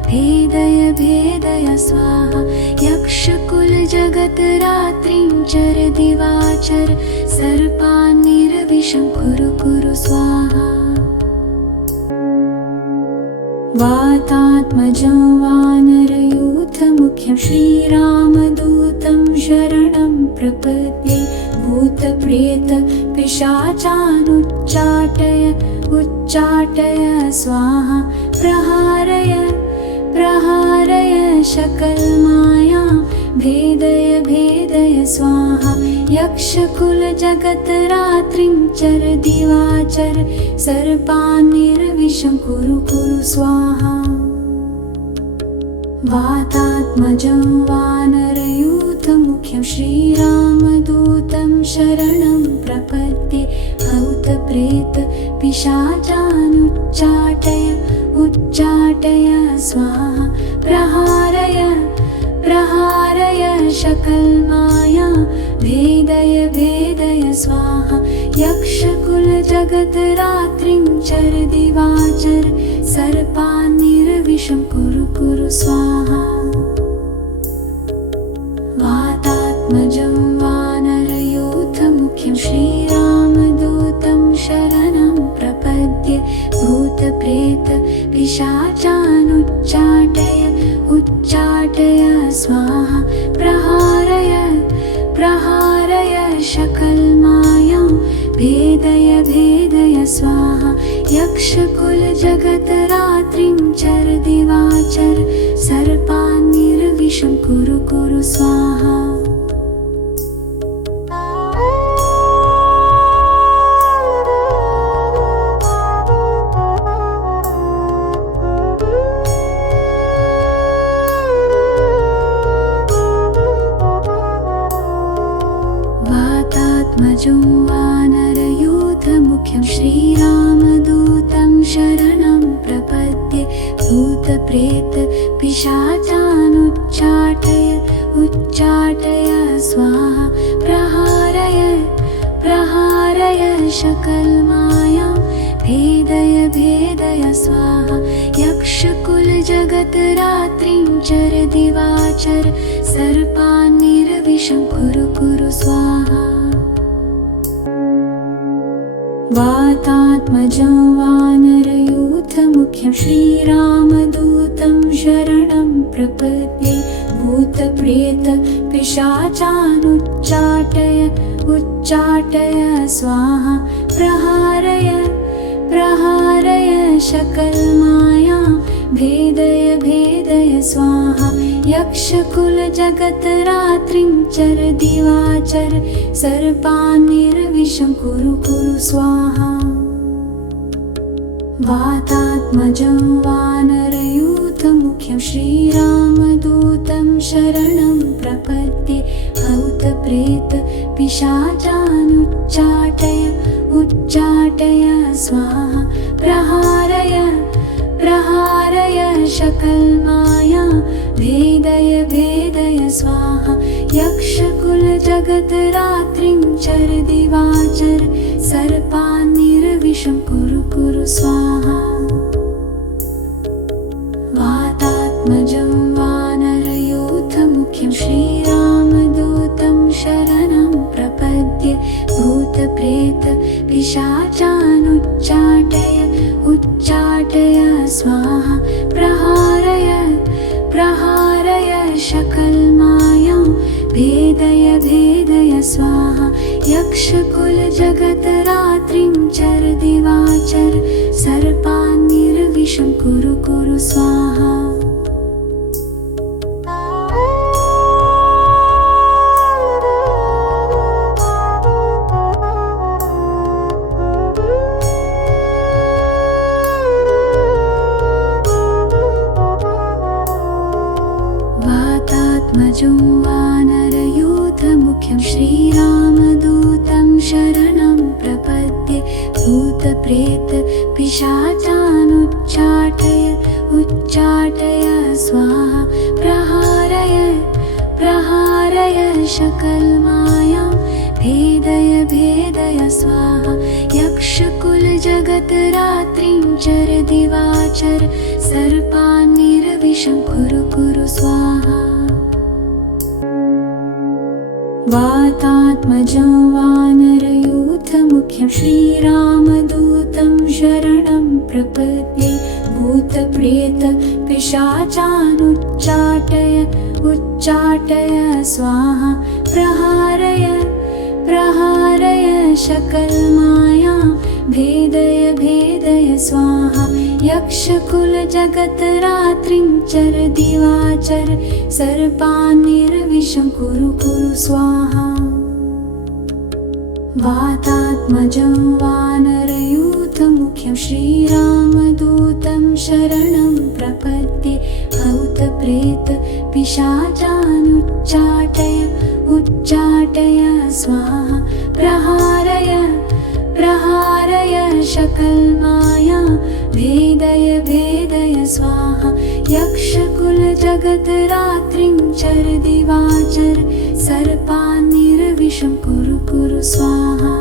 भेदय भेदय स्वाहा यक्षकुलजगतरात्रिं चर दिवाचर सर्पान्निर्विशं कुरु कुरु स्वाहा वातात्मजं वानरयूथमुख्यं श्रीरामदूतं शरणं प्रपद्ये भूतप्रेत पिशाचानुच्चाटय उच्चाटय स्वाहा प्रहारय प्रहारय शकलमायां भेदय भेदय स्वाहा यक्षकुलजगतरात्रिं चर दिवाचर सर्पान्निर्विशं कुरु कुरु स्वाहा वातात्मजं वानरयूथमुख्यं श्रीरामदूतं शरणं प्रपद्ये भूतप्रेत पिशाचानुच्चाटय उच्चाटय स्वाहा प्रहारय प्रहारय शकलमाया भेदय भेदय स्वाहा यक्षकुलजगद्रात्रिं चर दिवाचर सर्पान्निर्विषं कुरु कुरु स्वाहा वातात्मजं वानरयूथमुख्यं श्रीरामदूतं शरणं प्रपद्ये भूतप्रेत पिशाचानुच्चाटय उच्चाटय स्वाहा प्रहारय प्रहारय शकलमायां भेदय भेदय स्वाहा यक्षकुलजगद्रात्रिं चर दिवाचर सर्पान्निर्विषं कुरु कुरु स्वाहा वातात्मजं वानरयूथमुख्यं श्रीरामदूतं शरणं प्रपद्ये भूतप्रेत पिशाचानुच्चाटय उच्चाटय स्वाहा प्रहारय प्रहारय शकलमायां भेदय भेदय स्वाहा यक्षकुलजगद्रात्रिं चर दिवाचर सर्पान्निर्विषं कुरु कुरु स्वाहा वातात्मजं वानरयूथमुख्यं श्रीरामदूतं शरणं प्रपद्ये भूतप्रेत पिशाचानुच्चाटय उच्चाटय स्वाहा प्रहारय प्रहारय शकलमायां भेदय भेदय स्वाहा यक्षकुलजगद्रात्रिं चर दिवाचर सर्पान्निर्विषं कुरु कुरु स्वाहा वातात्मजं वानरयूथमुख्यं श्रीरामदूतं शरणं प्रपद्ये भूतप्रेत पिशाचानुच्चाटय उच्चाटय स्वाहा प्रहारय प्रहारय शकलमायां भेदय भेदय स्वाहा यक्षकुलजगद्रात्रिं चर दिवाचर सर्पान्निर्विषं कुरु कुरु स्वाहा वातात्मजं वानरयूथमुख्यं श्रीरामदूतं शरणं प्रपद्ये भूतप्रेत पिशाचानुच्चाटय उच्चाटय स्वाहा प्रहारय प्रहारय शकलमायां भेदय भेदय स्वाहा यक्षकुलजगद्रात्रिं चर दिवाचर सर्पान्निर्विषं कुरु कुरु स्वाहा वातात्मजं वानरयूथमुख्यं श्रीरामदूतं शरणं प्रपद्ये भूतप्रेत पिशाचानुच्चाटय उच्चाटय स्वाहा प्रहारय प्रहारय शकलमायां भेदय भेदय स्वाहा यक्षकुलजगद्रात्रिं चर दिवाचर सर्पान्निर्विषं कुरु कुरु स्वाहा वातात्मजं वानरयूथमुख्यं श्रीरामदूतं शरणं प्रपद्ये भूतप्रेत पिशाचानुच्चाटय उच्चाटय स्वाहा प्रहारय प्रहारय शकलमायां भेदय भेदय स्वाहा यक्षकुलजगद्रात्रिं चर दिवाचर सर्पान्निर्विषं कुरु कुरु स्वाहा वातात्मजं वानरयूथमुख्यं भूतप्रेतपिशाचानुच्चाटय श्रीरामदूतं शरणं प्रपद्ये भूतप्रेतपिशाचानुच्चाटय उच्चाटय स्वाहा प्रहारय प्रहारय सकलमाया भेदय भेदय स्वाहा यक्षकुलजगतरात्रिं चर दिवाचर सर्पान्निर्विषं कुरु कुरु स्वाहा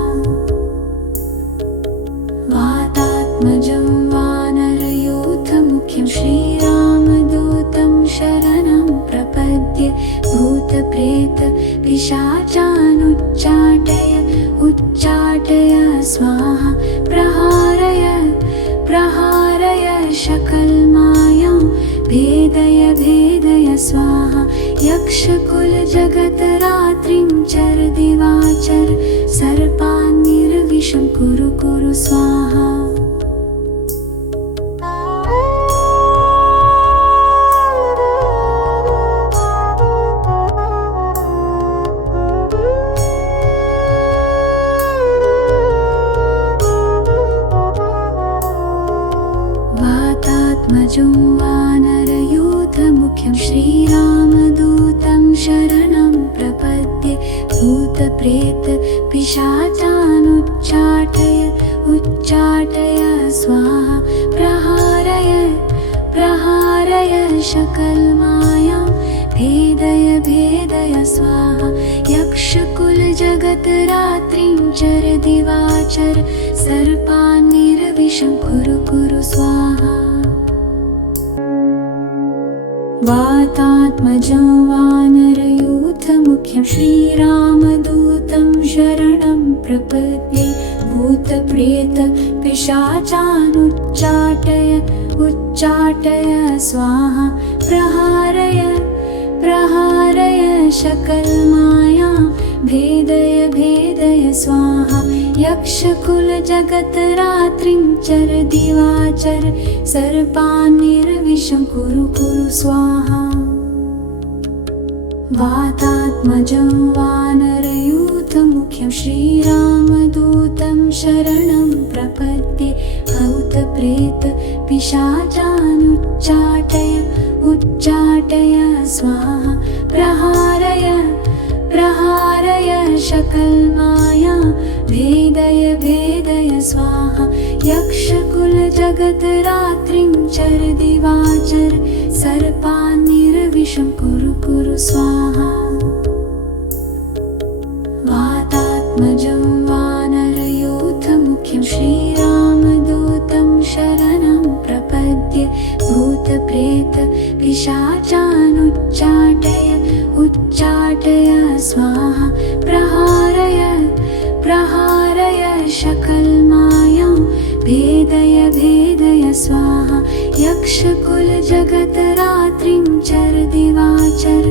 वातात्मजं वानरयूथमुख्यं श्रीरामदूतं शरणं प्रपद्ये भूतप्रेतपिशाचानुच्चाटय उच्चाटय स्वाहा प्रहारय प्रहारय सकलमायां भेदय भेदय स्वाहा यक्षकुलजगतरात्रिं चर दिवाचर सर्पान्निर्विषं कुरु कुरु स्वाहा वातात्मजं वानरयूथमुख्यं श्रीरामदूतं शरणं प्रपद्ये भूतप्रेतपिशाचानुच्चाटय उच्चाटय स्वाहा प्रहारय प्रहारय सकलमायां भेदय भेदय स्वाहा यक्षकुलजगतरात्रिं चर दिवाचर सर्पान्निर्विषं कुरु कुरु स्वाहा वातात्मजं वानरयूथमुख्यं श्रीरामदूतं शरणं प्रपद्ये भूतप्रेतपिशाचानुच्चाटय उच्चाटय स्वाहा प्रहारय प्रहारय सकलमायां भेदय भेदय स्वाहा यक्षकुलजगतरात्रिं चर दिवाचर सर्पान्निर्विषं कुरु कुरु स्वाहा वातात्मजं वानरयूथमुख्यं श्रीरामदूतं शरणं प्रपद्ये भूतप्रेतपिशाचानुच्चाटय उच्चाटय स्वाहा प्रहारय प्रहारय सकलमायां भेदय भेदय स्वाहा यक्षकुलजगतरात्रिं चर दिवाचर सर्पान्निर्विषं कुरु कुरु स्वाहा वातात्मजं वानरयूथमुख्यं श्रीरामदूतं शरणं प्रपद्ये भूतप्रेतपिशाचानुच्चाटय उच्चाटय स्वाहा प्रहारय प्रहारय सकलमायां भेदय भेदय स्वाहा यक्षकुलजगतरात्रिं चर दिवाचर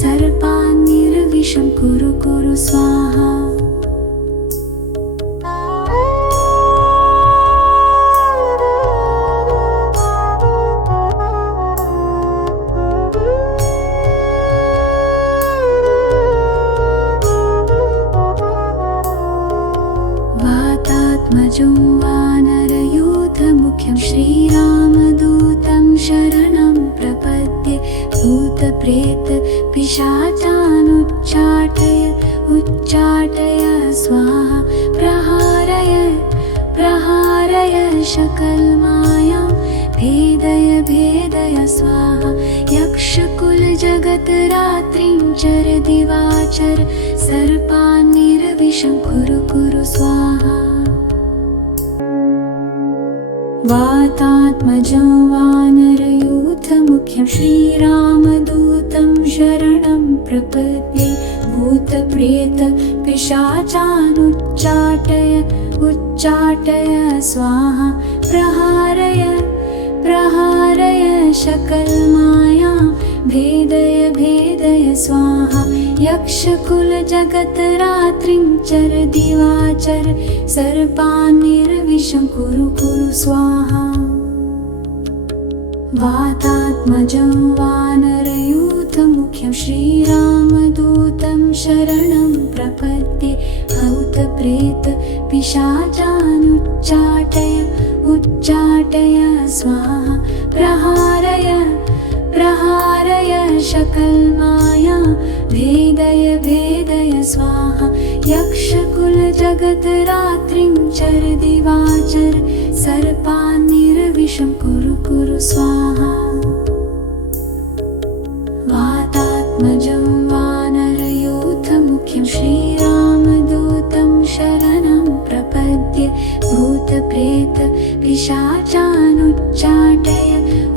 सर्पान्निर्विषं कुरु कुरु स्वाहा वातात्मजं वानरयूथमुख्यं श्रीरामदूतं शरणं प्रपद्ये भूतप्रेतपिशाचानुच्चाटय उच्चाटय स्वाहा प्रहारय प्रहारय सकलमायां भेदय भेदय स्वाहा यक्षकुलजगतरात्रिं चर दिवाचर सर्पान्निर्विषं कुरु कुरु स्वाहा वातात्मजं वानरयूथमुख्यं श्रीरामदूतं शरणं प्रपद्ये भूतप्रेतपिशाचानुच्चाटय उच्चाटय स्वाहा प्रहारय प्रहारय सकलमायां भेदय भेदय स्वाहा यक्षकुलजगतरात्रिं चर दिवाचर सर्पान्निर्विषं कुरु कुरु स्वाहा वातात्मजं वानरयूथमुख्यं श्रीरामदूतं शरणं प्रपद्ये भूतप्रेतपिशाचानुच्चाटय पिशाचानुच्चाटय उच्चाटय स्वाहा प्रहारय प्रहारय सकलमाया भेदय भेदय स्वाहा यक्षकुलजगतरात्रिं चर दिवाचर सर्पान्निर्विषं कुरु कुरु स्वाहा वातात्मजं वानरयूथमुख्यं श्रीरामदूतं शरणं प्रपद्ये भूतप्रेत पिशाचानुच्चाटय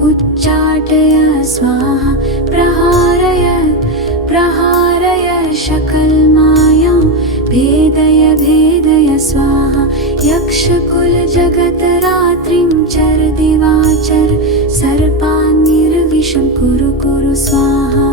उच्चाटय स्वाहा प्रहारय प्रहारय सकलमायां भेदय भेदय स्वाहा यक्षकुलजगतरात्रिं चर दिवाचर सर्पान्निर्विषं कुरु कुरु स्वाहा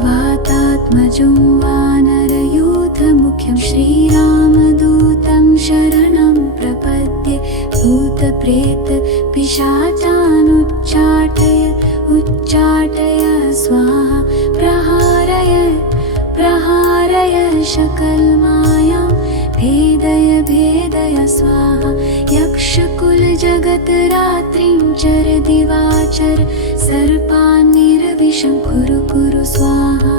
वातात्मजं वानरयूथमुख्यं श्रीरामदूतं शरणं प्रपद्ये भूतप्रेत पिशाचानुच्चाटय उच्चाटय स्वाहा प्रहारय प्रहारय सकलमायां भेदय भेदय स्वाहा यक्षकुलजगतरात्रिं चर दिवाचर सर्पान्निर्विषं कुरु कुरु स्वाहा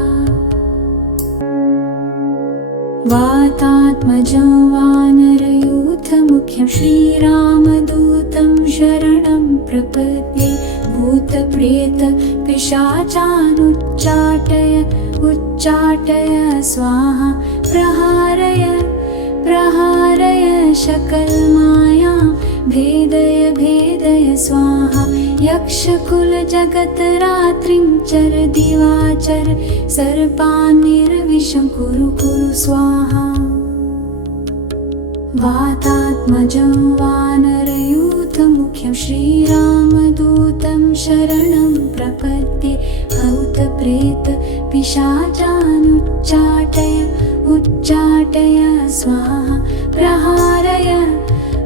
वातात्मजं वानरयूथमुख्यं श्रीरामदूतं शरणं प्रपद्ये भूतप्रेत पिशाचानुच्चाटय उच्चाटय स्वाहा प्रहारय प्रहारय सकलमायां भेदय भेदय स्वाहा यक्षकुलजगतरात्रिं चर दिवाचर सर्पान्निर्विषं कुरु कुरु स्वाहा वातात्मजं वानरयूथमुख्यं श्रीरामदूतं शरणं प्रपद्ये भूतप्रेत पिशाचानुच्चाटय उच्चाटय स्वाहा प्रहारय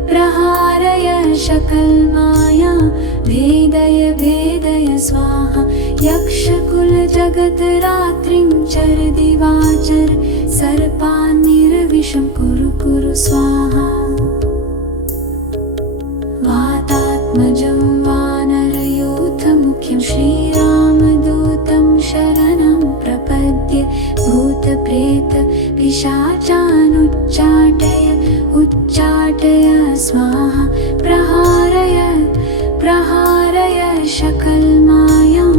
प्रहारय सकलमायां भेदय भेदय स्वाहा यक्षकुलजगतरात्रिं चर दिवाचर सर्पान्निर्विषं कुरु कुरु स्वाहा वातात्मजं वानरयूथमुख्यं श्रीरामदूतं शरणं प्रपद्ये भूतप्रेत पिशाचानुच्चाटय उच्चाटय स्वाहा प्रहारय प्रहारय सकलमायां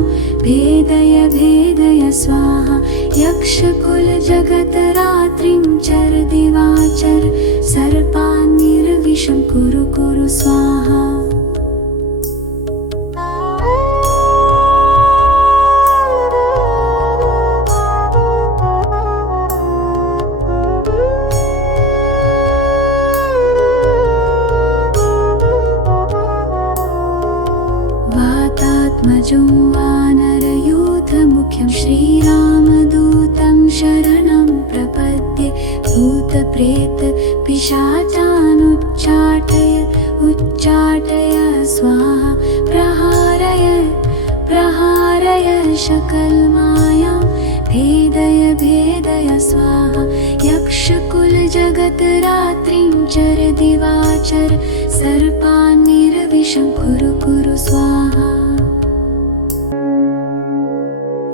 भेदय भेदय स्वाहा यक्षकुलजगतरात्रिं चर दिवाचर सर्पान्निर्विषं कुरु कुरु स्वाहा वातात्मजं वानरयूथमुख्यं श्रीरामदूतं शरणं प्रपद्ये भूतप्रेत पिशाचानुच्चाटय उच्चाटय स्वाहा प्रहारय प्रहारय सकलमायां भेदय भेदय स्वाहा यक्षकुलजगतरात्रिं चर दिवाचर सर्पान्निर्विषं कुरु कुरु स्वाहा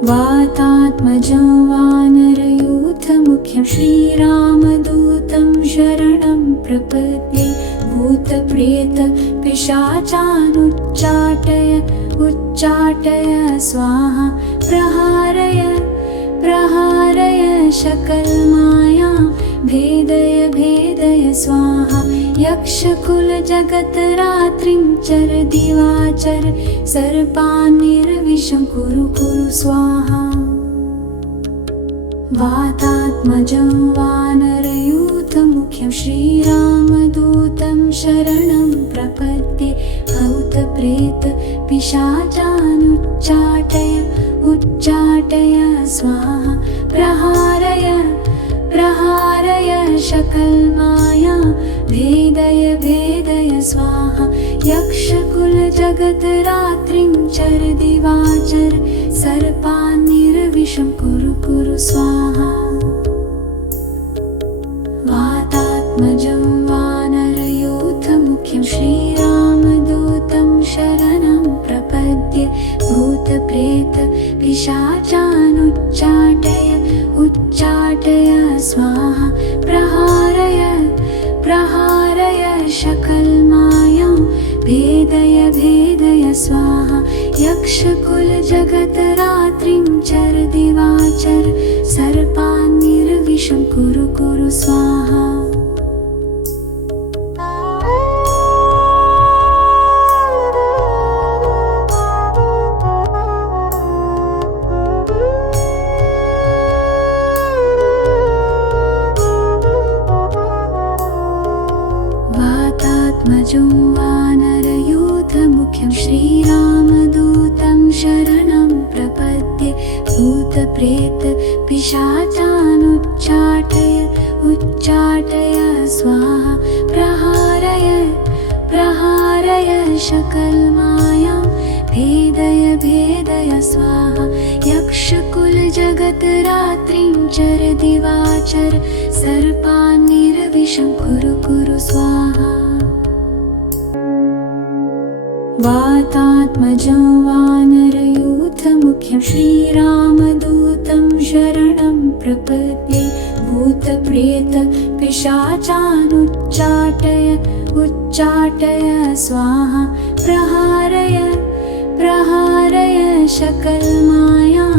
वातात्मजं वानरयूथमुख्यं श्रीरामदूतं शरणं प्रपद्ये भूतप्रेत पिशाचानुच्चाटय उच्चाटय स्वाहा प्रहारय प्रहारय सकलमायां भेदय भेदय स्वाहा यक्षकुलजगतरात्रिं चर दिवाचर सर्पान्निर्विषं कुरु कुरु स्वाहा वातात्मजं वानरयूथमुख्यं श्रीरामदूतं शरणं प्रपद्ये भूतप्रेत पिशाचानुच्चाटय उच्चाटय स्वाहा प्रहारय प्रहारय शकलमाया भेदय भेदय स्वाहा यक्षकुलजगत्रात्रिं चर दिवाचर सर्पान्निर्विषं कुरु कुरु स्वाहा वातात्मजं वानरयूथमुख्यं श्रीरामदूतं शरणं प्रपद्ये भूतप्रेत पिशाचानुच्चाटय उच्चाटय स्वाहा प्रहारय प्रहारय शकलमायां भेदय भेदय स्वाहा यक्षकुलजगत्रात्रिं चर दिवाचर सर्पान्निर्विषं कुरु कुरु स्वाहा वातात्मजं वानरयूथमुख्यं श्रीरामदूतं शरणं प्रपद्ये भूतप्रेत पिशाचानुच्चाटय उच्चाटय स्वाहा प्रहारय प्रहारय शकलमायां भेदय भेदय स्वाहा यक्षकुलजगत्रात्रिं चर दिवाचर सर्पान्निर्विषं कुरु कुरु स्वाहा वातात्मजं वानरयूथमुख्यं श्रीरामदूतं शरणं प्रपद्ये भूतप्रेत पिशाचानुच्चाटय उच्चाटय स्वाहा प्रहारय प्रहारय शकलमायां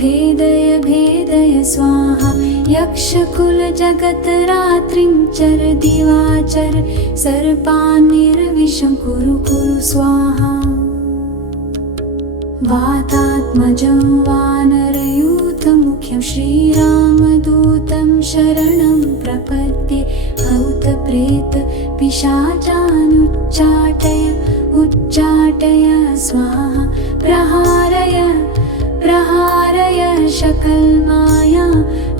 भेदय भेदय स्वाहा यक्षकुलजगत्रात्रिं चर दिवाचर सर्पान्निर्विषं कुरु कुरु स्वाहा वातात्मजं वानरयूथमुख्यं श्रीरामदूतं शरणं प्रपद्ये भूतप्रेत पिशाचानुच्चाटय उच्चाटय स्वाहा प्रहारय प्रहारय शकलमायां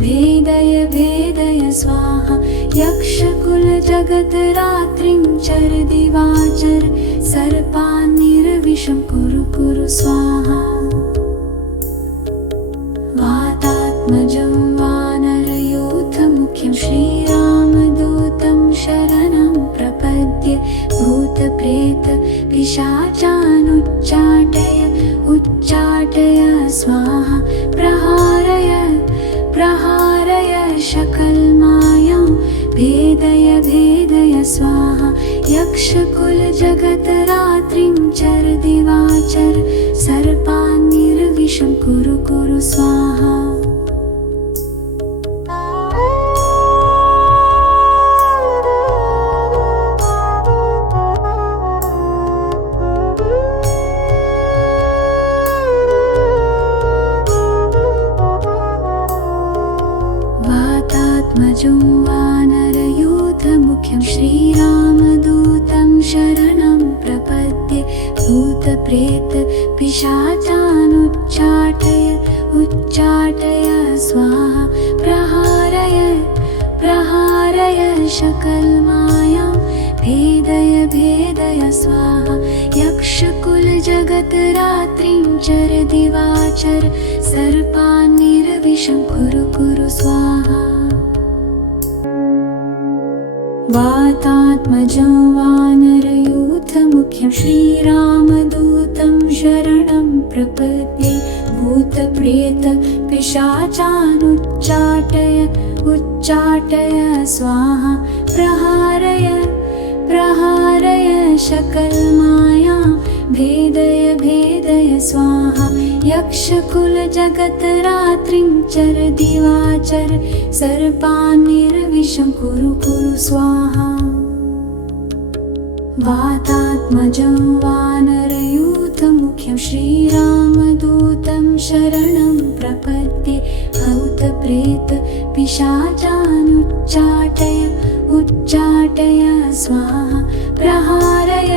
भेदय भेदय स्वाहा यक्षकुलजगत्रात्रिं चर दिवाचर सर्पान्निर्विषं कुरु कुरु स्वाहा वातात्मजं वानरयूथमुख्यं श्रीरामदूतं शरणं प्रपद्ये भूतप्रेत पिशाचानुच्चाटय उच्चाटय स्वाहा प्रहारय प्रहारय शकलमायां भेदय भेदय स्वाहा यक्षकुलजगत्रात्रिं चर दिवाचर सर्पान्निर्विषं कुरु कुरु स्वाहा वातात्मजं वानरयूथमुख्यं श्रीरामदूतं शरणं प्रपद्ये भूतप्रेत पिशाचानुच्चाटय उच्चाटय स्वाहा प्रहारय प्रहारय शकलमायां भेदय भेदय स्वाहा यक्षकुलजगत्रात्रिं चर दिवाचर सर्पान्निर्विषं कुरु कुरु स्वाहा वातात्मजं वानरयूथमुख्यं श्रीरामदूतं शरणं प्रपद्ये भूतप्रेत पिशाचानुच्चाटय उच्चाटय स्वाहा प्रहारय प्रहारय शकलमायां भेदय भेदय स्वाहा यक्षकुलजगत्रात्रिं चर दिवाचर सर्पान्निर्विषं कुरु कुरु स्वाहा वातात्मजं वानरयूथमुख्यं श्रीरामदूतं शरणं प्रपद्ये भूतप्रेत पिशाचानुच्चाटय उच्चाटय स्वाहा प्रहारय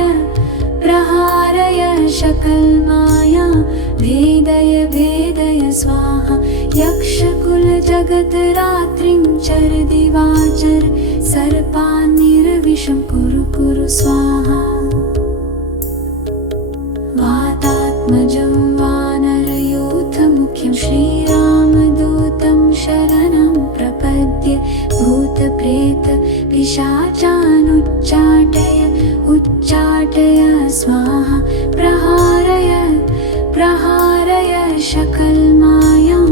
प्रहारय शकलमायां भेदय भेदय स्वाहा यक्षकुलजगत्रात्रिं जगद्रात्रिं चर दिवाचर सर्पान्निर्विषं कुरु कुरु स्वाहा वातात्मजं वानरयूथमुख्यं श्रीरामदूतं शरणं प्रपद्ये भूतप्रेत पिशाचानुच्चाटय उच्चाटय स्वाहा प्रहारय प्रहारय शकलमायां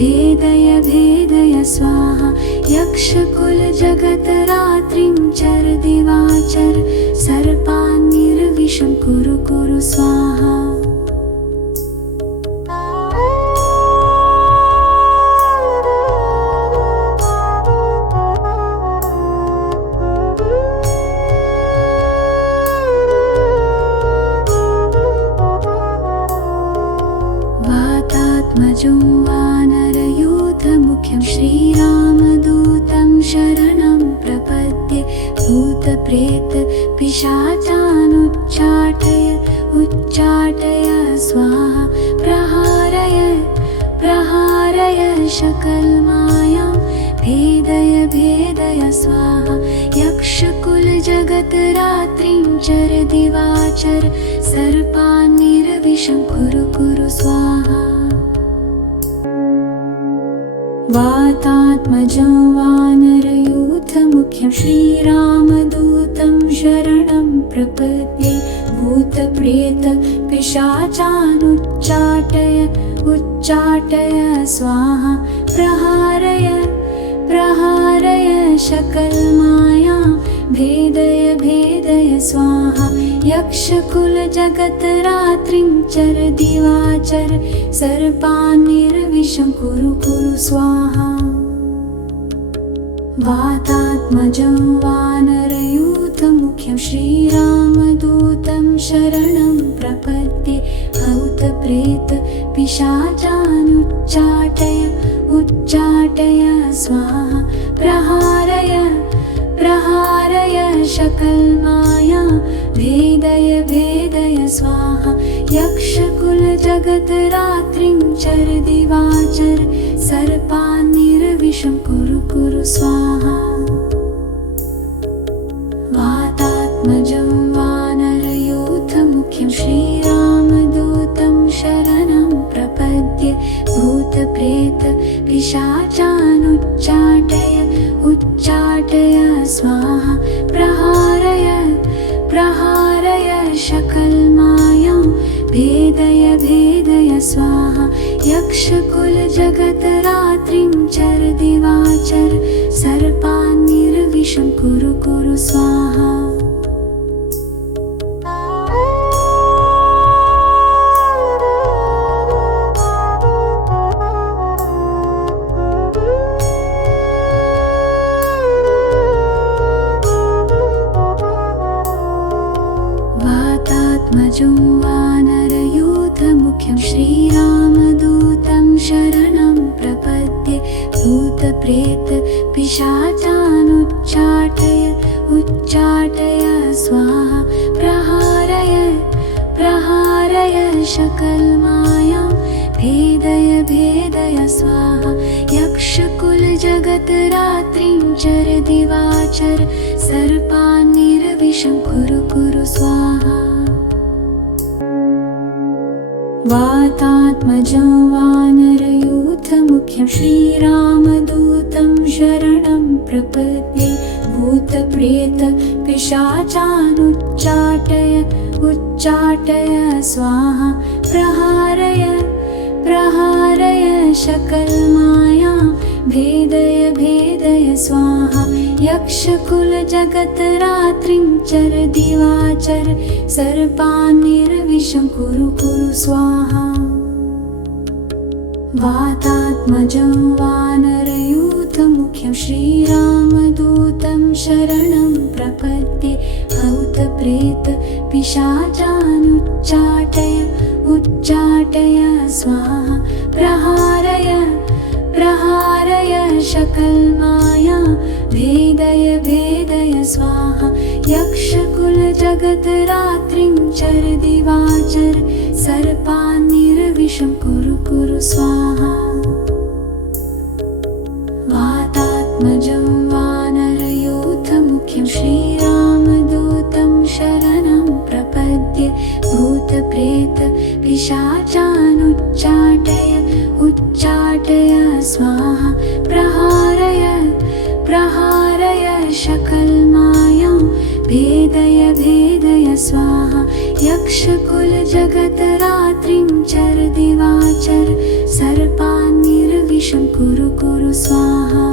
भेदय भेदय स्वाहा यक्षकुलजगतरात्रिं चर दिवाचर सर्पान्निर्विषं कुरु कुरु स्वाहा वातात्मजं वानरयूथमुख्यं श्रीरामदूतं शरणं प्रपद्ये भूतप्रेत पिशाचानुच्चाटय उच्चाटय स्वाहा प्रहारय प्रहारय शकलमायां भेदय भेदय स्वाहा यक्षकुलजगतरात्रिं चर दिवाचर सर्पान्निर्विषं कुरु कुरु स्वाहा वातात्मजं वानरयूथमुख्यं श्रीरामदूतं शरणं प्रपद्ये भूतप्रेत पिशाचानुच्चाटय उच्चाटय स्वाहा प्रहारय प्रहारय शकलमायां भेदय भेदय स्वाहा यक्षकुलजगतरात्रिं चर दिवाचर सर्पान्निर्विषं कुरु कुरु स्वाहा वातात्मजं वानरयूथमुख्यं श्रीरामदूतं शरणं प्रपद्ये भूतप्रेत पिशाचानुच्चाटय उच्चाटय स्वाहा प्रहारय प्रहारय शकलमायां भेदय भेदय स्वाहा यक्षकुलजगतरात्रिं चर दिवाचर सर्पान्निर्विषं कुरु कुरु स्वाहा वातात्मजं वानरयूथमुख्यं श्रीरामदूतं शरणं प्रपद्ये भूतप्रेत पिशाचानुच्चाटय उच्चाटय स्वाहा प्रहारय प्रहारय शकलमायां भेदय भेदय स्वाहा यक्षकुलजगतरात्रिं चर दिवाचर सर्पान्निर्विषं कुरु कुरु स्वाहा वातात्मजं वानरयूथमुख्यं श्रीरामदूतं शरणं प्रपद्ये भूतप्रेत पिशाचानुच्चाटय उच्चाटय स्वाहा प्रहारय प्रहारय शकलमायां भेदय भेदय स्वाहा यक्षकुलजगतरात्रिं चर दिवाचर सर्पान्निर्विषं कुरु कुरु स्वाहा वातात्मजं वानरयूथमुख्यं श्रीरामदूतं शरणं प्रपद्ये भूतप्रेत पिशाचानुच्चाटय उच्चाटय स्वाहा प्रहारय प्रहारय शकलमायां भेदय भेदय स्वाहा यक्षकुलजगतरात्रिं चर दिवाचर सर्पान्निर्विषं कुरु कुरु स्वाहा वातात्मजं वानरयूथमुख्यं श्रीरामदूतं शरणं प्रपद्ये भूतप्रेत पिशाचानुच्चाटय उच्चाटय स्वाहा प्रहारय प्रहारय शकलमायां भेदय भेदय स्वाहा यक्षकुलजगतरात्रिं चर दिवाचर सर्पान्निर्विषं कुरु कुरु स्वाहा पिशाचानुच्चाटय उच्चाटय स्वाहा प्रहारय प्रहारय शकलमायां भेदय भेदय स्वाहा यक्षकुलजगतरात्रिं चर दिवाचर सर्पान्निर्विषं कुरु कुरु स्वाहा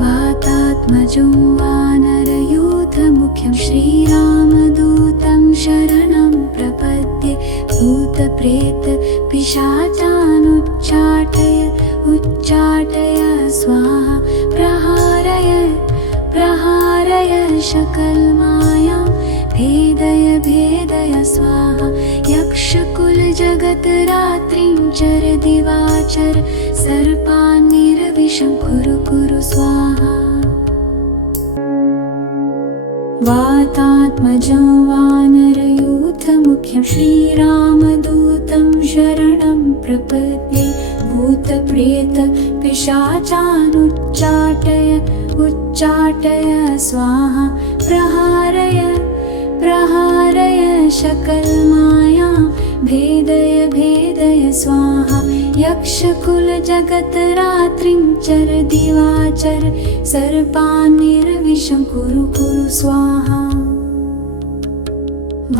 वातात्मजं वानरयूथमुख्यं श्रीरामदूतं शरणं प्रपद्ये भूतप्रेत पिशाचानुच्चाटय उच्चाटय स्वाहा प्रहारय प्रहारय शकलमायां भेदय भेदय स्वाहा यक्षकुलजगतरात्रिं चर दिवाचर सर्पान्निर्विषं कुरु कुरु स्वाहा वातात्मजं वानरयूथमुख्यं श्रीरामदूतं शरणं प्रपद्ये भूतप्रेत पिशाचानुच्चाटय उच्चाटय स्वाहा प्रहारय प्रहारय शकलमायां भेदय भेदय स्वाहा यक्षकुलजगतरात्रिं चर दिवाचर सर्पान्निर्विषं कुरु कुरु स्वाहा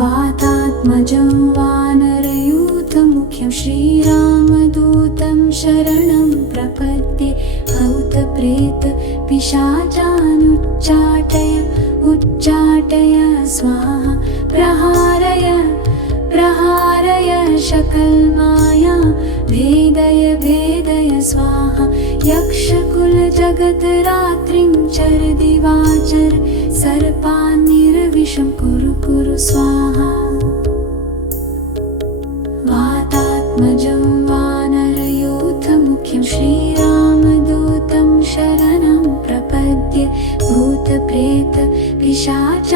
वातात्मजं वानरयूथमुख्यं श्रीरामदूतं शरणं प्रपद्ये भूतप्रेत पिशाचानुच्चाटय उच्चाटय स्वाहा प्रहारय प्रहारय शकलमायां भेदय भेदय स्वाहा यक्षकुलजगतरात्रिं चर दिवाचर सर्पान्निर्विषं कुरु कुरु स्वाहा वातात्मजं वानरयूथमुख्यं श्रीरामदूतं शरणं प्रपद्ये भूतप्रेत पिशाचानुच्चाटय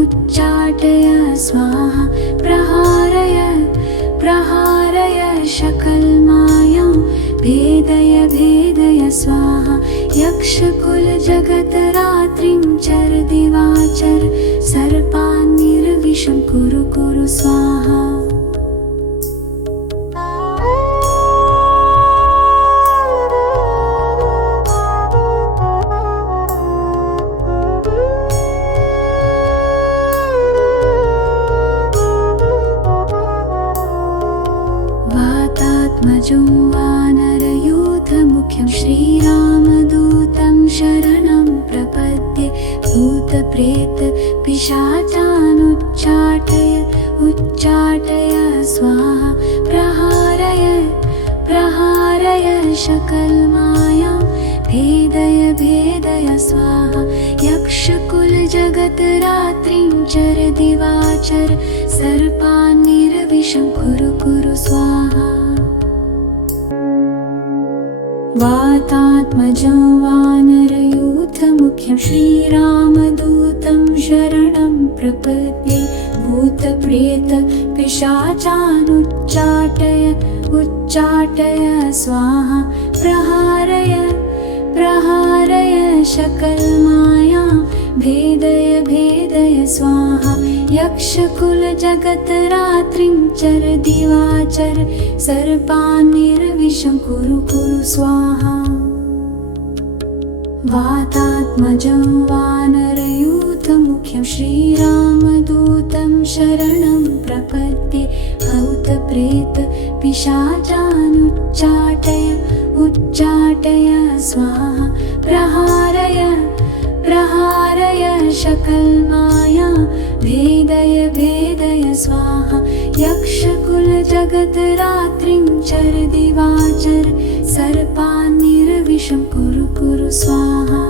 उच्चाटय स्वाहा प्रहारय प्रहारय शकलमायां भेदय भेदय स्वाहा यक्षकुलजगतरात्रिं चर दिवाचर सर्पान्निर्विषं कुरु कुरु स्वाहा वातात्मजं वानरयूथमुख्यं श्रीरामदूतं शरणं प्रपद्ये भूतप्रेत पिशाचानुच्चाटय उच्चाटय स्वाहा प्रहारय प्रहारय शकलमायां भेदय भेदय स्वाहा यक्षकुलजगतरात्रिं चर दिवाचर सर्पान्निर्विषं कुरु कुरु स्वाहा वातात्मजं वानरयूथमुख्यं श्रीरामदूतं शरणं प्रपद्ये भूतप्रेत पिशाचानुच्चाटय उच्चाटय स्वाहा प्रहारय प्रहारय शकलमायां भेदय भेदय स्वाहा यक्षकुलजगतरात्रिं चर दिवाचर सर्पान्निर्विषं कुरु कुरु स्वाहा वातात्मजं वानरयूथमुख्यं श्रीरामदूतं शरणं प्रपद्ये भूतप्रेत पिशाचानुच्चाटय उच्चाटय स्वाहा प्रहारय प्रहारय शकलमायां भेदय भेदय स्वाहा यक्षकुलजगतरात्रिं चर दिवाचर सर्पान्निर्विषं कुरु कुरु स्वाहा